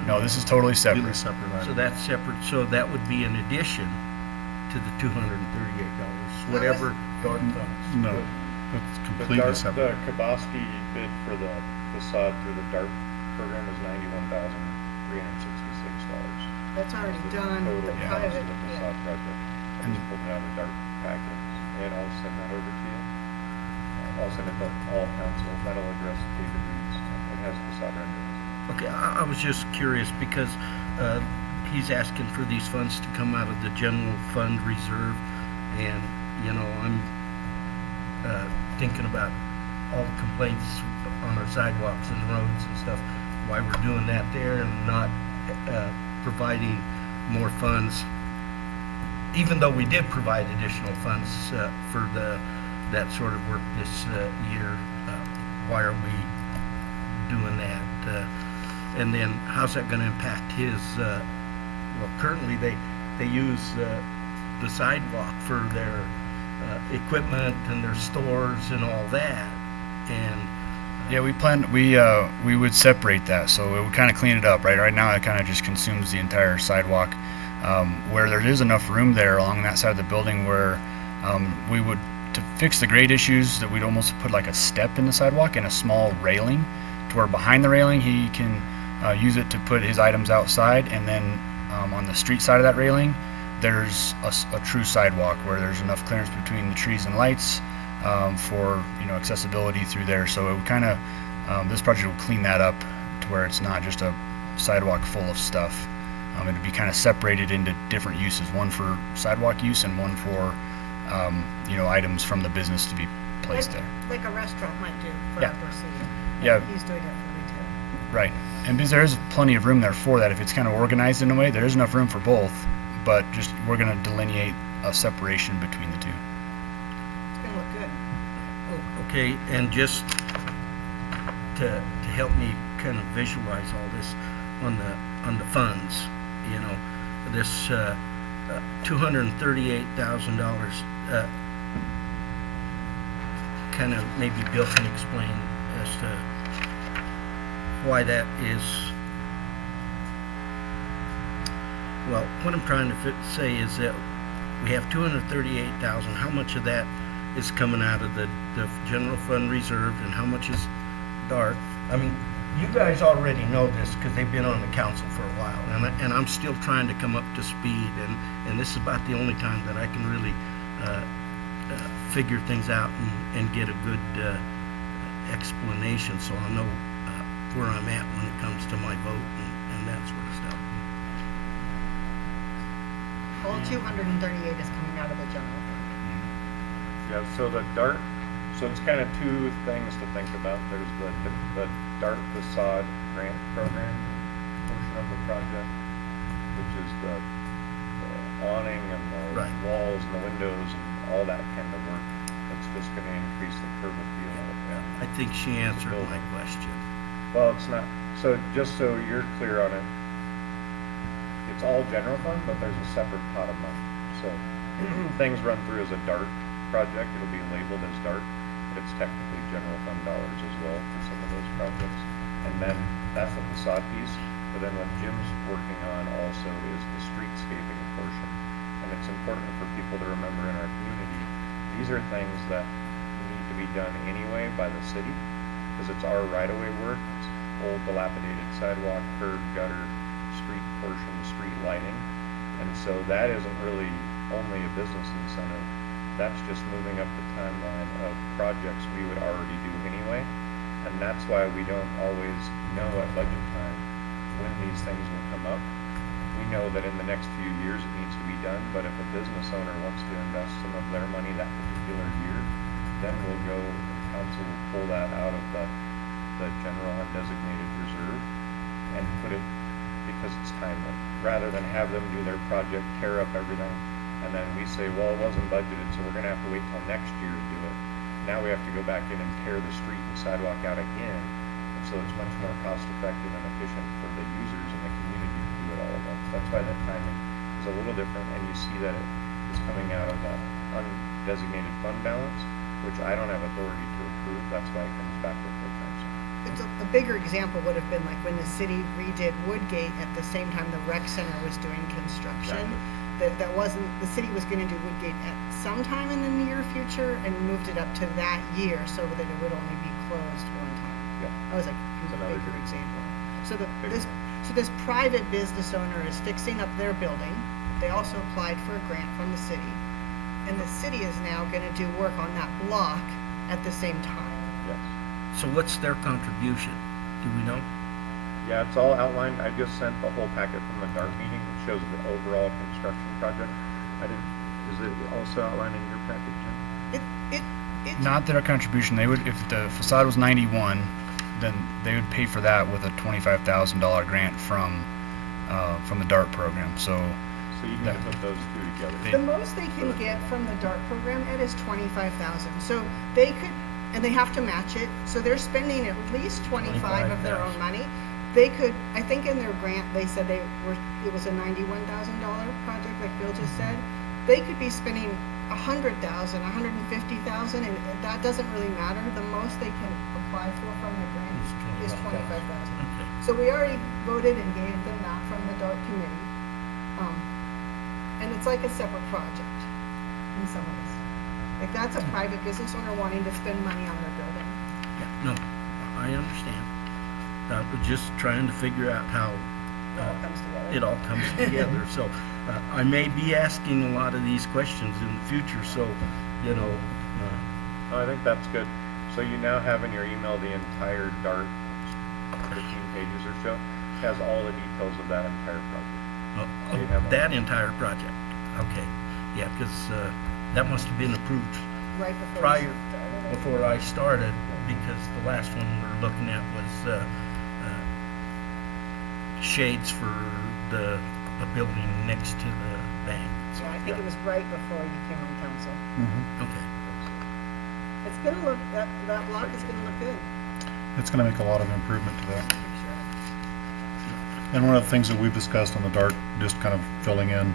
No, this is totally separate. Completely separate item. So that's separate. So that would be in addition to the $238, whatever DART funds. No, it's completely separate. The Kabowski bid for the facade through the DART program is $91,366. That's already done, the private, The facade project. I'm just pulling out a DART packet, and I'll send that over to you. I'll send it to all council. That'll address David Reed's. It has facade renderings. Okay, I was just curious because he's asking for these funds to come out of the general fund reserve, and you know I'm thinking about all the complaints on our sidewalks and roads and stuff. Why we're doing that there and not providing more funds, even though we did provide additional funds for that sort of work this year. Why are we doing that? And then how's that going to impact his? Well, currently they use the sidewalk for their equipment and their stores and all that. And yeah, we would separate that, so it would kind of clean it up. Right now, it kind of just consumes the entire sidewalk. Where there is enough room there along that side of the building, where we would, to fix the grade issues, that we'd almost put like a step in the sidewalk and a small railing, to where behind the railing he can use it to put his items outside, and then on the street side of that railing, there's a true sidewalk where there's enough clearance between the trees and lights for accessibility through there. So it would kind of this project will clean that up to where it's not just a sidewalk full of stuff. It'd be kind of separated into different uses, one for sidewalk use and one for items from the business to be placed there. Like a restaurant might do for Yeah. outdoor seating. Yeah. He's doing it for retail. Right, and because there is plenty of room there for that, if it's kind of organized in a way, there is enough room for both, but just we're going to delineate a separation between the two. It's going to look good. okay, and just to help me kind of visualize all this on the funds, this $238,000. Kind of maybe Bill can explain as to why that is. Well, what I'm trying to say is that we have $238,000. How much of that is coming out of the general fund reserve, and how much is DART? I mean, you guys already know this because they've been on the council for a while, and I'm still trying to come up to speed, and this is about the only time that I can really figure things out and get a good explanation, so I'll know where I'm at when it comes to my vote and that sort of stuff. All 238 is coming out of the general fund. Yeah, so the DART, so it's kind of two things to think about. There's the DART facade grant program portion of the project, which is the awning and the walls and the windows and all that kind of work. That's just going to increase the curb appeal. I think she answered my question. Well, it's not. So just so you're clear on it, it's all general fund, but there's a separate pot of money. So things run through as a DART project. It'll be labeled as DART, but it's technically general fund dollars as well for some of those projects. And then that's the facade piece. But then what Jim's working on also is the streetscaping portion. And it's important for people to remember in our community, these are things that need to be done anyway by the city, because it's our right-of-way work. old dilapidated sidewalk, curb, gutter, street portion, street lighting. And so that isn't really only a business incentive. That's just moving up the timeline of projects we would already do anyway. And that's why we don't always know at budget time when these things will come up. We know that in the next few years it needs to be done, but if a business owner wants to invest some of their money that particular year, then we'll go and council will pull that out of the general undesignated reserve and put it because it's timely, rather than have them do their project, tear up everything, and then we say, well, it wasn't budgeted, so we're gonna have to wait till next year to do it. Now we have to go back in and tear the street and sidewalk out again, and so it's much more cost effective and efficient for the users and the community to do it all at once. That's why that timing is a little different, and you see that it is coming out of that undesignated fund balance, which I don't have authority to approve. That's why it comes back before council. It's a bigger example would have been like when the city redid Woodgate at the same time the rec center was doing construction. That wasn't, the city was gonna do Woodgate at some time in the near future and moved it up to that year so that it would only be closed one time. Yeah. That was like a bigger example. So this private business owner is fixing up their building. They also applied for a grant from the city. And the city is now gonna do work on that block at the same time. Yes. So what's their contribution? Do we know? Yeah, it's all outlined. I just sent the whole packet from the DART meeting, which shows the overall construction project. Is it also outlined in your package, Jim? Not their contribution. They would, if the facade was 91, then they would pay for that with a $25,000 grant from the DART program. So you need to put those two together. The most they can get from the DART program, Ed, is $25,000. So they could, and they have to match it. So they're spending at least 25 of their own money. They could, I think in their grant, they said it was a $91,000 project, like Bill just said. They could be spending $100,000, $150,000, and that doesn't really matter. The most they can apply for from the grant is $25,000. Okay. So we already voted and gave them that from the DART committee. And it's like a separate project in some ways. Like that's a private business owner wanting to spend money on their building. Yeah, no, I understand. I was just trying to figure out how it all comes together. So I may be asking a lot of these questions in the future. So, you know. I think that's good. So you now have in your email the entire DART, 15 pages or so, has all the details of that entire project. That entire project. Okay. Yeah, because that must have been approved right before I started, because the last one we were looking at was shades for the building next to the bank. So I think it was right before you came on council. Okay. It's gonna look, that block is gonna look good. It's gonna make a lot of improvement to that. And one of the things that we've discussed on the DART, just kind of filling in,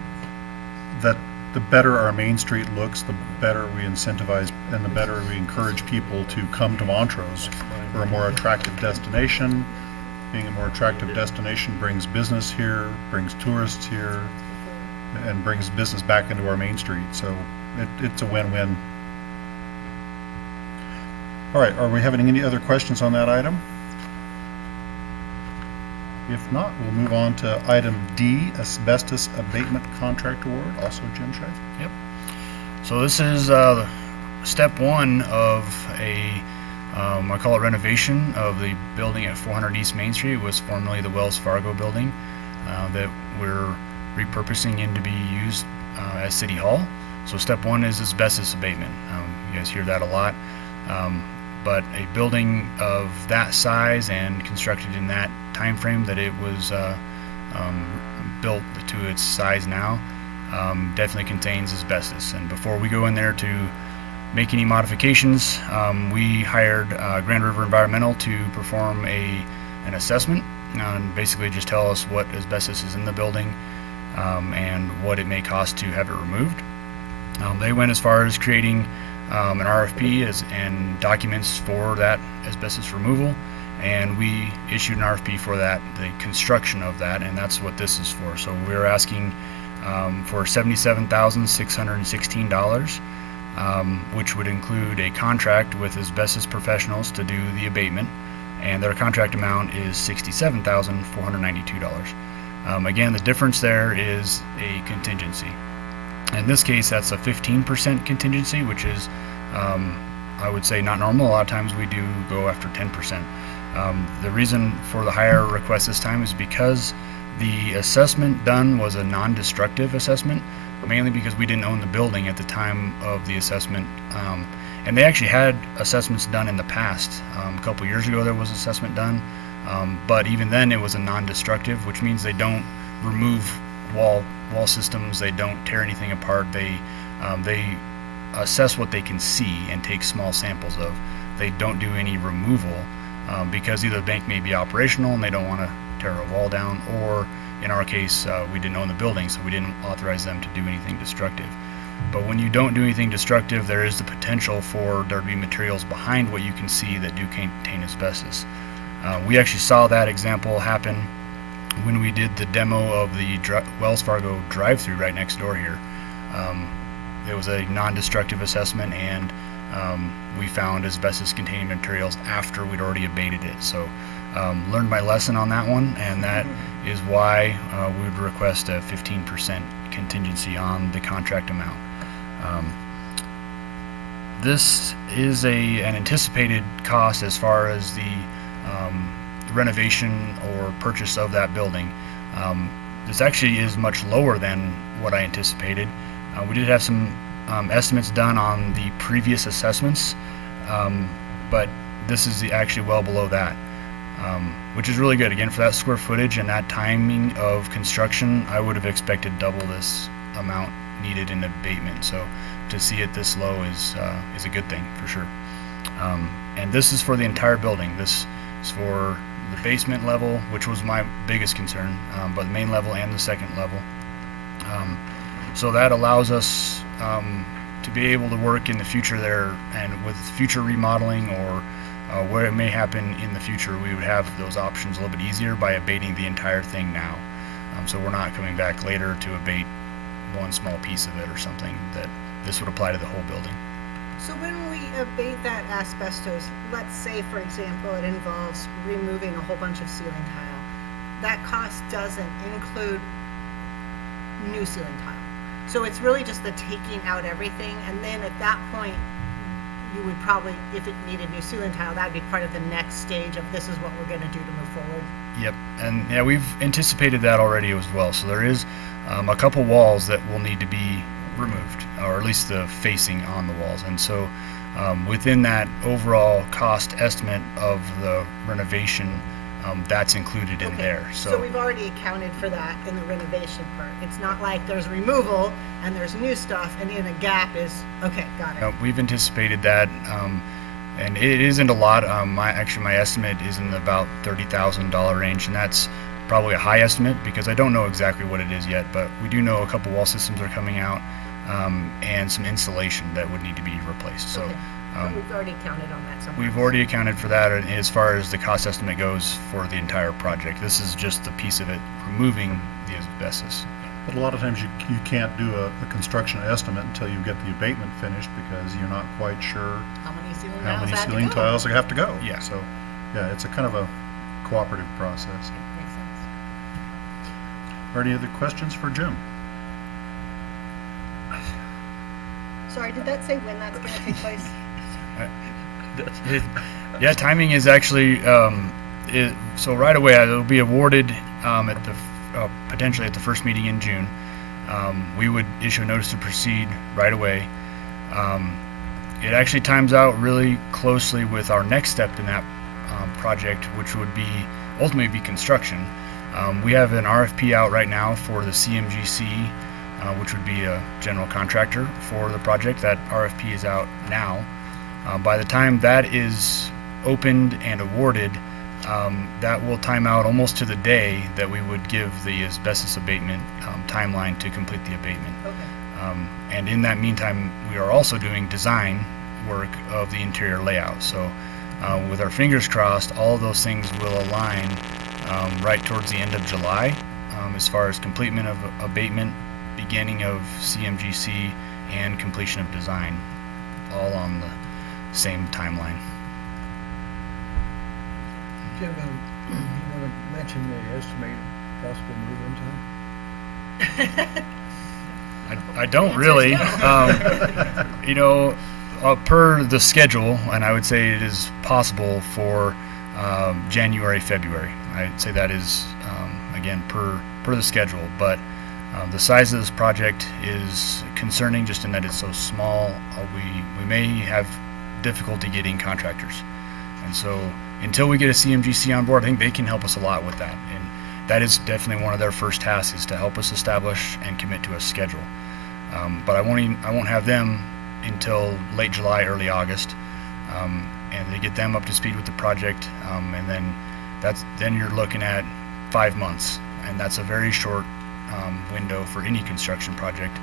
that the better our Main Street looks, the better we incentivize and the better we encourage people to come to Montrose. We're a more attractive destination. Being a more attractive destination brings business here, brings tourists here, and brings business back into our Main Street. So it's a win-win. All right, are we having any other questions on that item? If not, we'll move on to item D, asbestos abatement contract award, also Jim Scheid. Yep. So this is step one of I call it renovation of the building at 400 East Main Street. It was formerly the Wells Fargo building that we're repurposing in to be used as City Hall. So step one is asbestos abatement. You guys hear that a lot. But a building of that size and constructed in that time frame that it was built to its size now definitely contains asbestos. And before we go in there to make any modifications, we hired Grand River Environmental to perform an assessment and basically just tell us what asbestos is in the building and what it may cost to have it removed. They went as far as creating an RFP and documents for that asbestos removal, and we issued an RFP for that, the construction of that, and that's what this is for. So we're asking for $77,616, which would include a contract with asbestos professionals to do the abatement, and their contract amount is $67,492. Again, the difference there is a contingency. In this case, that's a 15% contingency, which is, I would say, not normal. A lot of times we do go after 10%. The reason for the higher request this time is because the assessment done was a non-destructive assessment, mainly because we didn't own the building at the time of the assessment. And they actually had assessments done in the past. A couple years ago there was assessment done, but even then it was a non-destructive, which means they don't remove wall systems, they don't tear anything apart, they assess what they can see and take small samples of. They don't do any removal because either the bank may be operational and they don't want to tear a wall down, or in our case we didn't own the building, so we didn't authorize them to do anything destructive. But when you don't do anything destructive, there is the potential for there to be materials behind what you can see that do contain asbestos. We actually saw that example happen when we did the demo of the Wells Fargo drive-through right next door here. It was a non-destructive assessment, and we found asbestos-containing materials after we'd already abated it. So learned my lesson on that one, and that is why we would request a 15% contingency on the contract amount. This is an anticipated cost as far as the renovation or purchase of that building. This actually is much lower than what I anticipated. We did have some estimates done on the previous assessments, but this is actually well below that, which is really good. Again, for that square footage and that timing of construction, I would have expected double this amount needed in abatement. So to see it this low is a good thing for sure. And this is for the entire building. This is for the basement level, which was my biggest concern, but the main level and the second level. So that allows us to be able to work in the future there, and with future remodeling or where it may happen in the future, we would have those options a little bit easier by abating the entire thing now. So we're not coming back later to abate one small piece of it or something. That this would apply to the whole building. So when we abate that asbestos, let's say, for example, it involves removing a whole bunch of ceiling tile. That cost doesn't include new ceiling tile. So it's really just the taking out everything, and then at that point, you would probably, if it needed new ceiling tile, that would be part of the next stage of this is what we're going to do to move forward. Yep, and yeah, we've anticipated that already as well. So there is a couple walls that will need to be removed, or at least the facing on the walls. And so within that overall cost estimate of the renovation, that's included in there. So we've already accounted for that in the renovation part. It's not like there's removal and there's new stuff and in a gap is, okay, got it. No, we've anticipated that, and it isn't a lot. My estimate is in about $30,000 range, and that's probably a high estimate because I don't know exactly what it is yet, but we do know a couple wall systems are coming out, and some insulation that would need to be replaced. So we've already counted on that somewhere. We've already accounted for that as far as the cost estimate goes for the entire project. This is just the piece of it removing the asbestos. But a lot of times you can't do a construction estimate until you get the abatement finished because you're not quite sure how many ceiling tiles have to go. Yeah. So, yeah, it's a kind of a cooperative process. Makes sense. Are any other questions for Jim? Sorry, did that say when that's going to take place? Yeah, timing is actually so right away it'll be awarded at the potentially at the first meeting in June. We would issue a notice to proceed right away. It actually times out really closely with our next step in that project, which would be ultimately be construction. We have an RFP out right now for the CMGC, which would be a general contractor for the project. That RFP is out now. By the time that is opened and awarded, that will time out almost to the day that we would give the asbestos abatement timeline to complete the abatement. Okay. And in that meantime, we are also doing design work of the interior layout. So with our fingers crossed, all of those things will align right towards the end of July as far as completion of abatement, beginning of CMGC, and completion of design, all on the same timeline. Kevin, you want to mention the estimated possible move-in time? I don't really. You know, per the schedule, and I would say it is possible for January, February. I'd say that is, again, per the schedule. But the size of this project is concerning just in that it's so small. We may have difficulty getting contractors. And so until we get a CMGC on board, I think they can help us a lot with that. And that is definitely one of their first tasks, is to help us establish and commit to a schedule. But I won't have them until late July, early August, and they get them up to speed with the project, and then you're looking at 5 months, and that's a very short window for any construction project.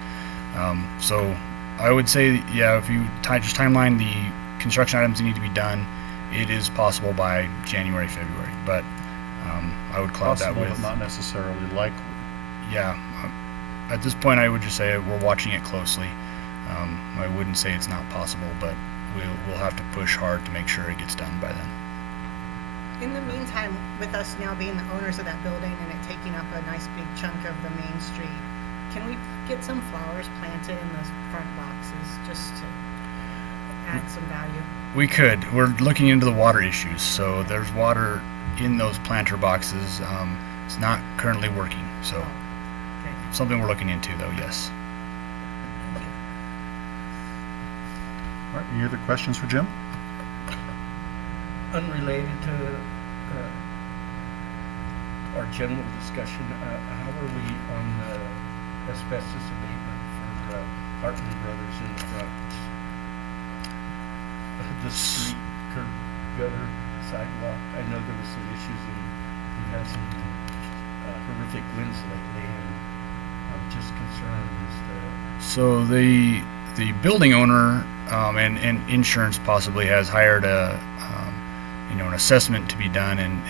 So I would say, yeah, if you just timeline the construction items that need to be done, it is possible by January, February, but I would cloud that with but not necessarily likely. Yeah. At this point, I would just say we're watching it closely. I wouldn't say it's not possible, but we'll have to push hard to make sure it gets done by then. In the meantime, with us now being the owners of that building and it taking up a nice big chunk of the main street, can we get some flowers planted in those front boxes just to add some value? We could. We're looking into the water issues. So there's water in those planter boxes. It's not currently working. So something we're looking into, though, yes. All right, any other questions for Jim? Unrelated to our general discussion, how are we on the asbestos abatement for Hartman Brothers in the front? The street, curb, gutter, sidewalk. I know there was some issues and we had some horrific winds lately, and I'm just concerned as to... So the building owner and insurance possibly has hired an assessment to be done, and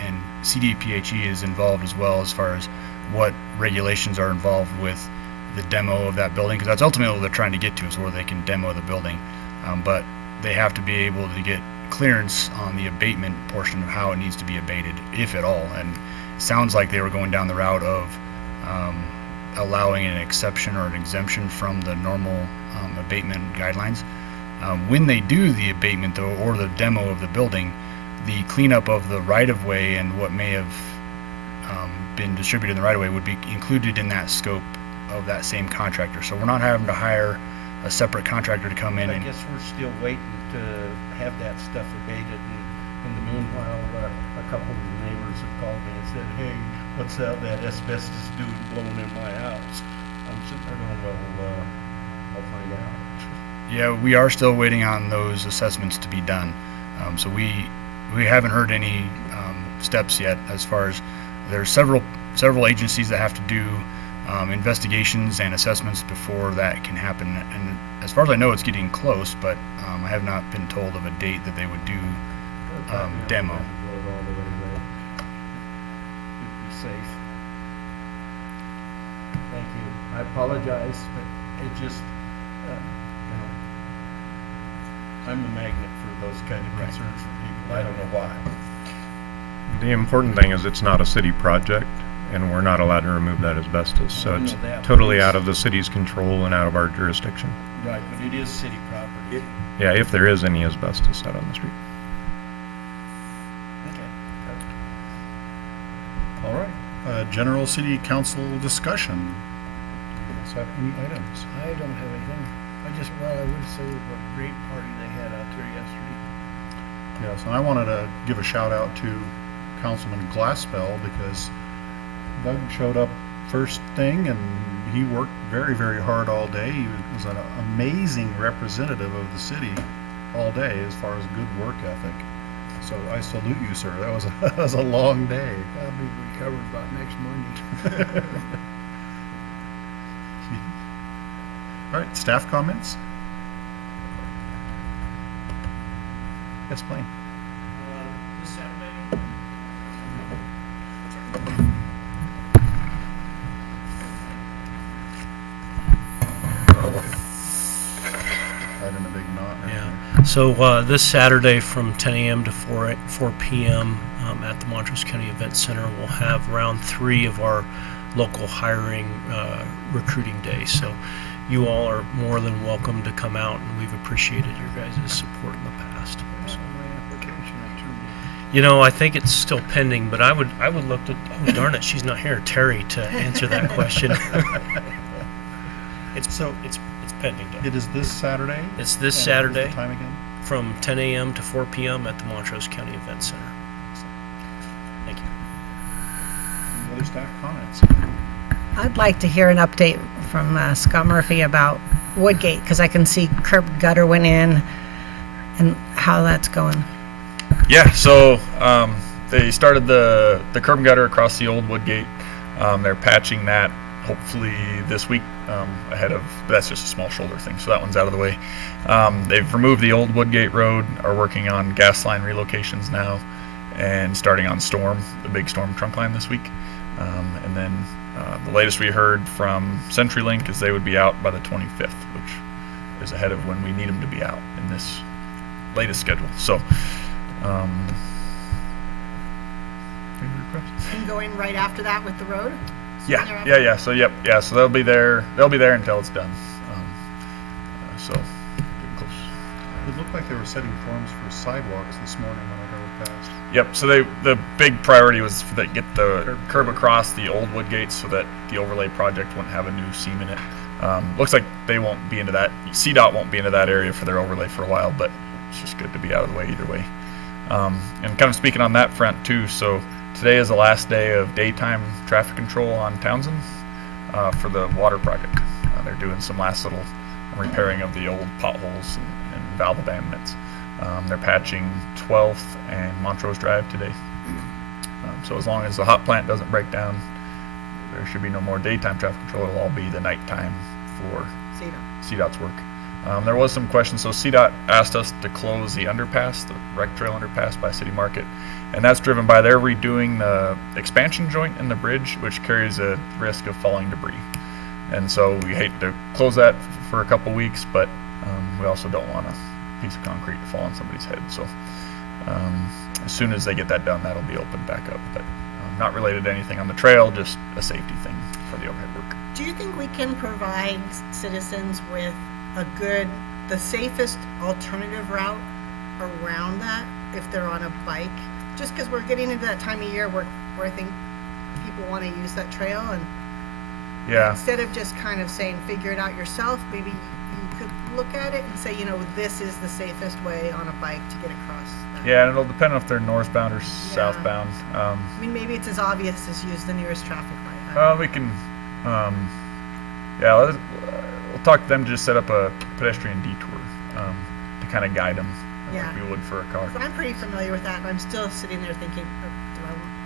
CDPHE is involved as well as far as what regulations are involved with the demo of that building, because that's ultimately what they're trying to get to, is where they can demo the building. But they have to be able to get clearance on the abatement portion of how it needs to be abated, if at all. And it sounds like they were going down the route of allowing an exception or an exemption from the normal abatement guidelines. When they do the abatement, though, or the demo of the building, the cleanup of the right-of-way and what may have been distributed in the right-of-way would be included in that scope of that same contractor. So we're not having to hire a separate contractor to come in. I guess we're still waiting to have that stuff abated, and in the meanwhile, a couple of the neighbors have called me and said, hey, what's that asbestos doing blowing in my house? I'm sitting there going, well, I'll find out. Yeah, we are still waiting on those assessments to be done. So we haven't heard any steps yet, as far as there's several agencies that have to do investigations and assessments before that can happen. And as far as I know, it's getting close, but I have not been told of a date that they would do demo. Be safe. Thank you. I apologize, but it just, I'm a magnet for those kind of concerns for people. I don't know why. The important thing is it's not a city project, and we're not allowed to remove that asbestos. So it's that, totally out of the city's control and out of our jurisdiction. Right, but it is city property. Yeah, if there is any asbestos out on the street. All right. General City Council discussion. Do you guys have any items? I don't have anything. I would say what a great party they had out there yesterday. Yes, and I wanted to give a shout out to Councilman Glassbell, because Doug showed up first thing and he worked very, very hard all day. He was an amazing representative of the city all day as far as good work ethic. So I salute you, sir. That was a long day. I'll be recovered by next Monday. All right, staff comments? Yes, Blaine. This Saturday. Right in a big knot. Right Yeah. there. So this Saturday from 10 a.m. to 4 p.m. At the Montrose County Event Center, we'll have round 3 of our local hiring recruiting day. So you all are more than welcome to come out, and we've appreciated your guys' support in the past. So, you know, I think it's still pending, but I would look to, oh darn it, she's not here, Terry, to answer that question. It's pending. Doug. It is this Saturday? It's this And Saturday. what's the time again? From 10 a.m. to 4 p.m. at the Montrose County Event Center. Thank you. Any other staff comments? I'd like to hear an update from Scott Murphy about Woodgate, because I can see curb gutter went in and how that's going. Yeah, so they started the curb and gutter across the old Woodgate. They're patching that hopefully this week ahead of, but that's just a small shoulder thing, so that one's out of the way. They've removed the old Woodgate Road, are working on gas line relocations now, and starting on Storm, the big Storm trunk line this week. And then the latest we heard from CenturyLink is they would be out by the 25th, which is ahead of when we need them to be out in this latest schedule. So, And going right after that with the road? Yeah. So So they'll be there until it's done. So getting close. It looked like they were setting forms for sidewalks this morning when I drove past. Yep. So the big priority was to get the curb across the old Woodgate so that the overlay project wouldn't have a new seam in it. Looks like they won't be into that. CDOT won't be into that area for their overlay for a while, but it's just good to be out of the way either way. And kind of speaking on that front too. So today is the last day of daytime traffic control on Townsend for the water project. They're doing some last little repairing of the old potholes and valve abandonments. They're patching 12th and Montrose Drive today. So as long as the hot plant doesn't break down, there should be no more daytime traffic control. It'll all be the nighttime for CDOT's work. There was some questions. So CDOT asked us to close the underpass, the Rec Trail underpass by City Market, and that's driven by they're redoing the expansion joint in the bridge, which carries a risk of falling debris. And so we hate to close that for a couple weeks, but we also don't want a piece of concrete to fall on somebody's head. So as soon as they get that done, that'll be opened back up. But not related to anything on the trail, just a safety thing for the overhead work. Do you think we can provide citizens with the safest alternative route around that if they're on a bike? Just because we're getting into that time of year where I think people want to use that trail, and instead of just kind of saying figure it out yourself, maybe you could look at it and say, this is the safest way on a bike to get across that. Yeah, and it'll depend on if they're northbound or southbound. I mean, maybe it's as obvious as use the nearest traffic light. We can, we'll talk to them to just set up a pedestrian detour to kind of guide them like we would for a car. But I'm pretty familiar with that, and I'm still sitting there thinking, do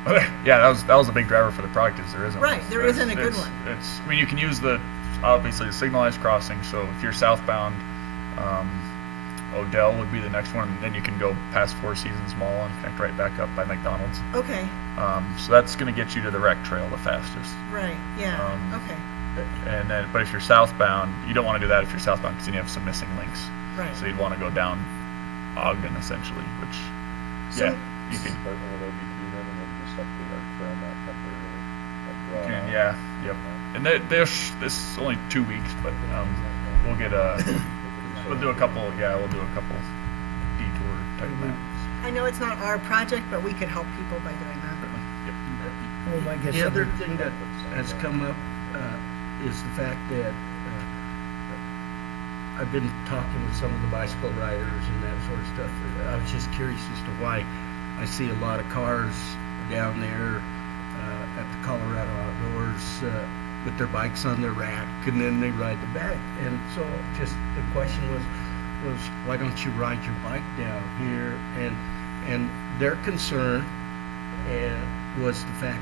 I want? Yeah, that was a big driver for the project. Is there isn't right? There isn't a good one. I mean, you can use obviously the signalized crossing. So if you're southbound, Odell would be the next one, and then you can go past Four Seasons Mall and connect right back up by McDonald's. Okay. So that's going to get you to the Rec Trail the fastest. Right. Yeah. Okay. And then, but if you're southbound, you don't want to do that if you're southbound because then you have some missing links. Right. So you'd want to go down Ogden essentially, which you can. Yep. And this is only 2 weeks, but we'll get we'll do a couple detour type maps. I know it's not our project, but we could help people by doing that. Well, I guess the other thing that has come up is the fact that I've been talking with some of the bicycle riders and that sort of stuff. I was just curious as to why I see a lot of cars down there at the Colorado Outdoors with their bikes on their rack, and then they ride the back. And so just the question was why don't you ride your bike down here? And their concern was the fact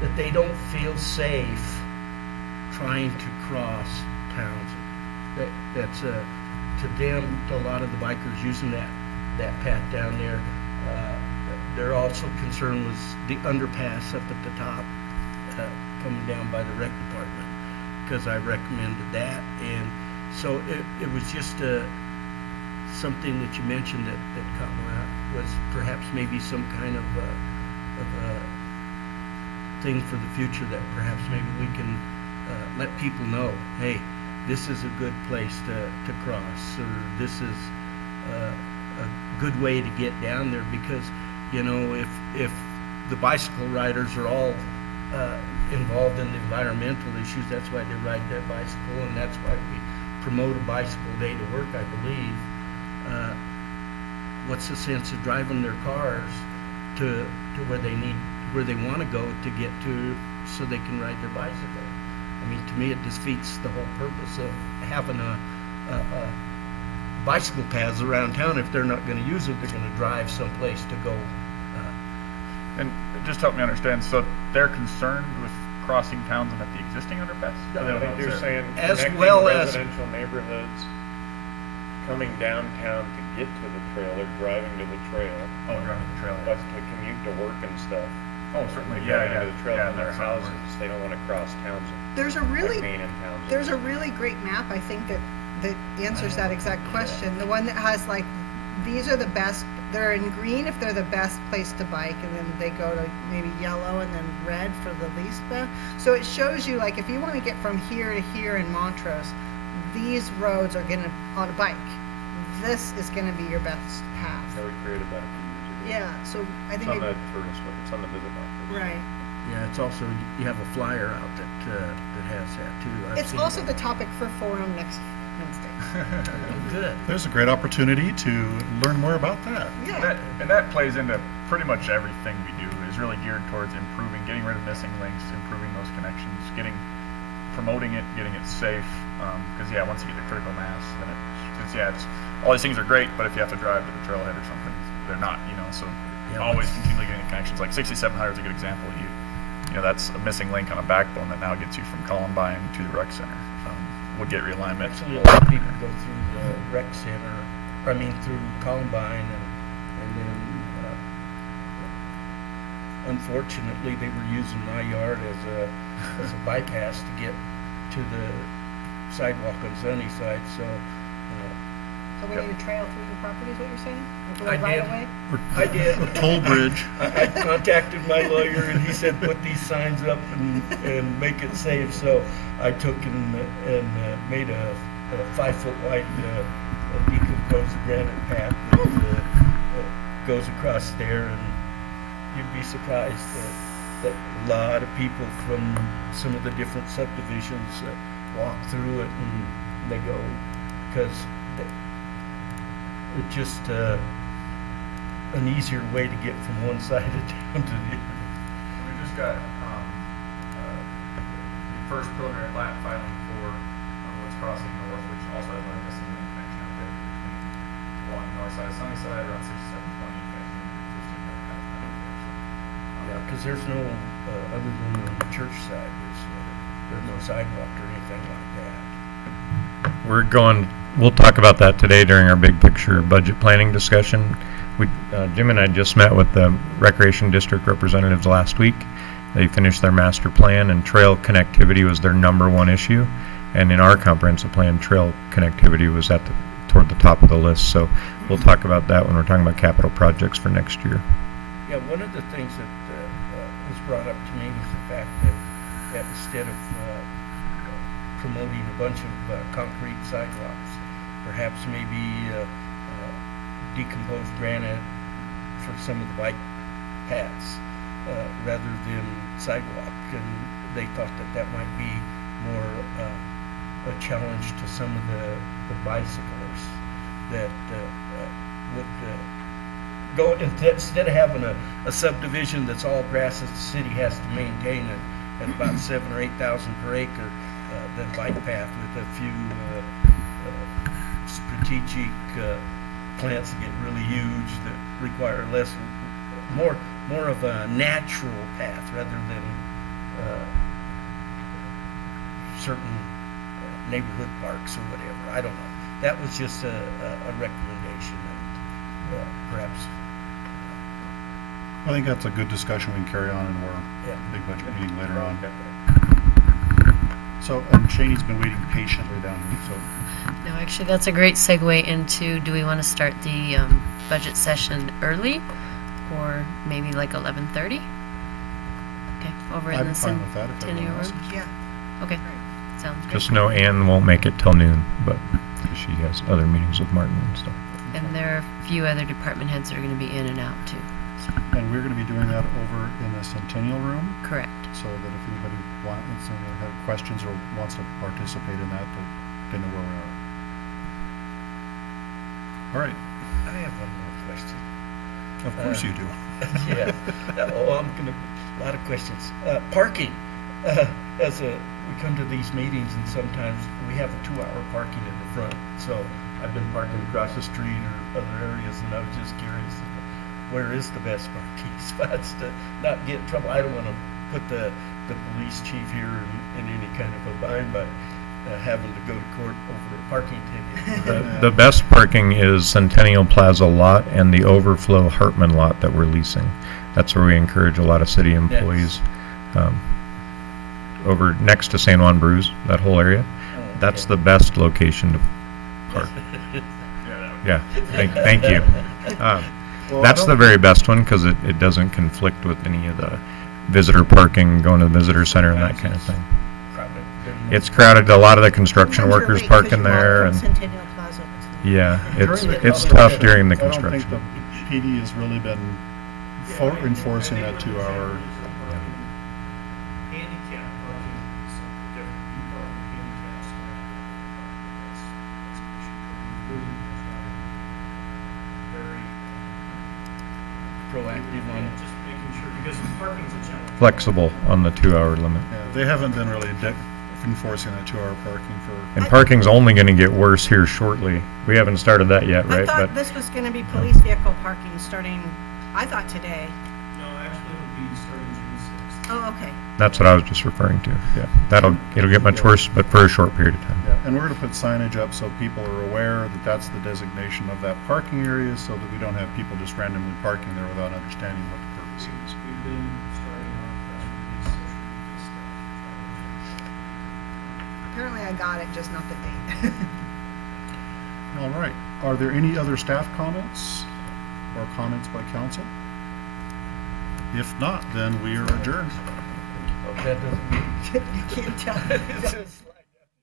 that they don't feel safe trying to cross Townsend. That's to them, to a lot of the bikers using that path down there. Their also concern was the underpass up at the top, coming down by the rec department, because I recommended that. And so it was just something that you mentioned that caught my eye was perhaps maybe some kind of a thing for the future that perhaps maybe we can let people know, hey, this is a good place to cross, or this is a good way to get down there, because, you know, if the bicycle riders are all involved in the environmental issues, that's why they ride their bicycle, and that's why we promote a bicycle day to work, I believe. What's the sense of driving their cars to where they want to go to get to, so they can ride their bicycle? I mean, to me, it defeats the whole purpose of having a bicycle paths around town. If they're not going to use it, they're going to drive someplace to go. And just help me understand, so they're concerned with crossing Townsend at the existing underpass? I think you're saying as connecting well as residential neighborhoods, coming downtown to get to the trail, or driving to the trail. Oh, driving to the trail. But to commute to work and stuff. Oh, certainly, To yeah, get yeah. onto the trail Yeah, from their that's how it houses, works. they don't want to cross Townsend. There's a really, Like Main and Townsend. there's a really great map, I think, that answers that exact question. The one that has like, these are the best, they're in green if they're the best place to bike, and then they go to maybe yellow and then red for the least best. So it shows you, like, if you want to get from here to here in Montrose, these roads are gonna, on a bike, this is gonna be your best path. Yeah, we created that a few years ago. Yeah, so I It's think on the tourist web, it's on the visit map. right. Yeah, it's also, you have a flyer out that has that too. I've It's seen also that. the topic for forum next Wednesday. Good. There's a great opportunity to learn more about that. Yeah. And that plays into pretty much everything we do, is really geared towards improving, getting rid of missing links, improving those connections, promoting it, getting it safe. Because once you get the critical mass, then it's all these things are great, but if you have to drive to the trailhead or something, they're not, So always continually getting connections. Like 6700 is a good example. You know, that's a missing link on a backbone that now gets you from Columbine to the rec center. Would get realignment. Actually, a lot of people go through the rec center, through Columbine, and then unfortunately they were using my yard as a bypass to get to the sidewalk on Sunnyside. So So we need a trail through the property, is what you're saying? I Right did. away? I did. A toll bridge. I contacted my lawyer, and he said put these signs up and make it safe. So I took and made a 5-foot wide decomposed granite path that goes across there, and you'd be surprised that a lot of people from some of the different subdivisions walk through it, and they go because it's just an easier way to get from one side of town to the other. We just got the first preliminary plat filing for what's crossing north, which also has a missing link connection out there between one north side of Sunnyside around 6720 Yeah, because there's no other than the church side. There's no sidewalk or anything like that. We'll talk about that today during our big picture budget planning discussion. Jim and I just met with the Recreation District representatives last week. They finished their master plan, and trail connectivity was their #1 issue. And in our comprehensive plan, trail connectivity was toward the top of the list. So we'll talk about that when we're talking about capital projects for next year. Yeah, one of the things that was brought up to me was the fact that instead of promoting a bunch of concrete sidewalks, perhaps maybe decomposed granite for some of the bike paths rather than sidewalk. And they thought that might be more a challenge to some of the bicyclers that would go, instead of having a subdivision that's all grass that the city has to maintain at about 7,000 or 8,000 per acre, the bike path with a few strategic plants that get really huge that require more of a natural path rather than certain neighborhood parks or whatever. I don't know. That was just a recommendation, and perhaps. I think that's a good discussion we can carry on in our big budget meeting later on. So, and Shane's been waiting patiently down here, so. No, actually, that's a great segue into, do we want to start the budget session early or maybe like 11:30? Okay, over in I'm the fine with that if Centennial everyone else room? is. Yeah. Okay, sounds good. Just know Ann won't make it till noon, but 'cause she has other meetings with Martin and stuff. And there are a few other department heads that are going to be in and out too. And we're gonna be doing that over in the Centennial Room, Correct. so that if anybody wants, have questions or wants to participate in that, that they know where we are. All right, I have one more question. of course you do. Yeah. A lot of questions. Parking. We come to these meetings and sometimes we have a 2-hour parking in the front. So I've been parking across the street or other areas, and I was just curious, where is the best parking spots to not get in trouble? I don't want to put the police chief here in any kind of a bind by having to go to court over a parking ticket. The best parking is Centennial Plaza lot and the overflow Hartman lot that we're leasing. That's where we encourage a lot of city employees. Over next to San Juan Brews, that whole area. That's the best location to park. Yeah, thank you. Well, That's the very best one because it doesn't conflict with any of the visitor parking, going to the visitor center and that kind of thing. It's crowded. A lot of the construction workers park in there, and yeah, it's tough during the construction. I don't think the PD has really been enforcing that 2-hour. Proactive on just making sure, because parking's a challenge. Flexible on the 2-hour limit. Yeah, they haven't been really enforcing that 2-hour parking for. And parking's only going to get worse here shortly. We haven't started that yet, I right? thought this was going to be police vehicle parking starting, I thought today. No, actually it'll be starting June 6th. Oh, okay. That's what I was just referring to. Yeah, it'll get much worse, but for a short period of time. Yeah, and we're going to put signage up so people are aware that that's the designation of that parking area, so that we don't have people just randomly parking there without understanding what the purpose is. We've been starting off press release, social media stuff. Apparently I got it, just not the date. All right. Are there any other staff comments or comments by council? If not, then we are adjourned. That doesn't, you can't tell.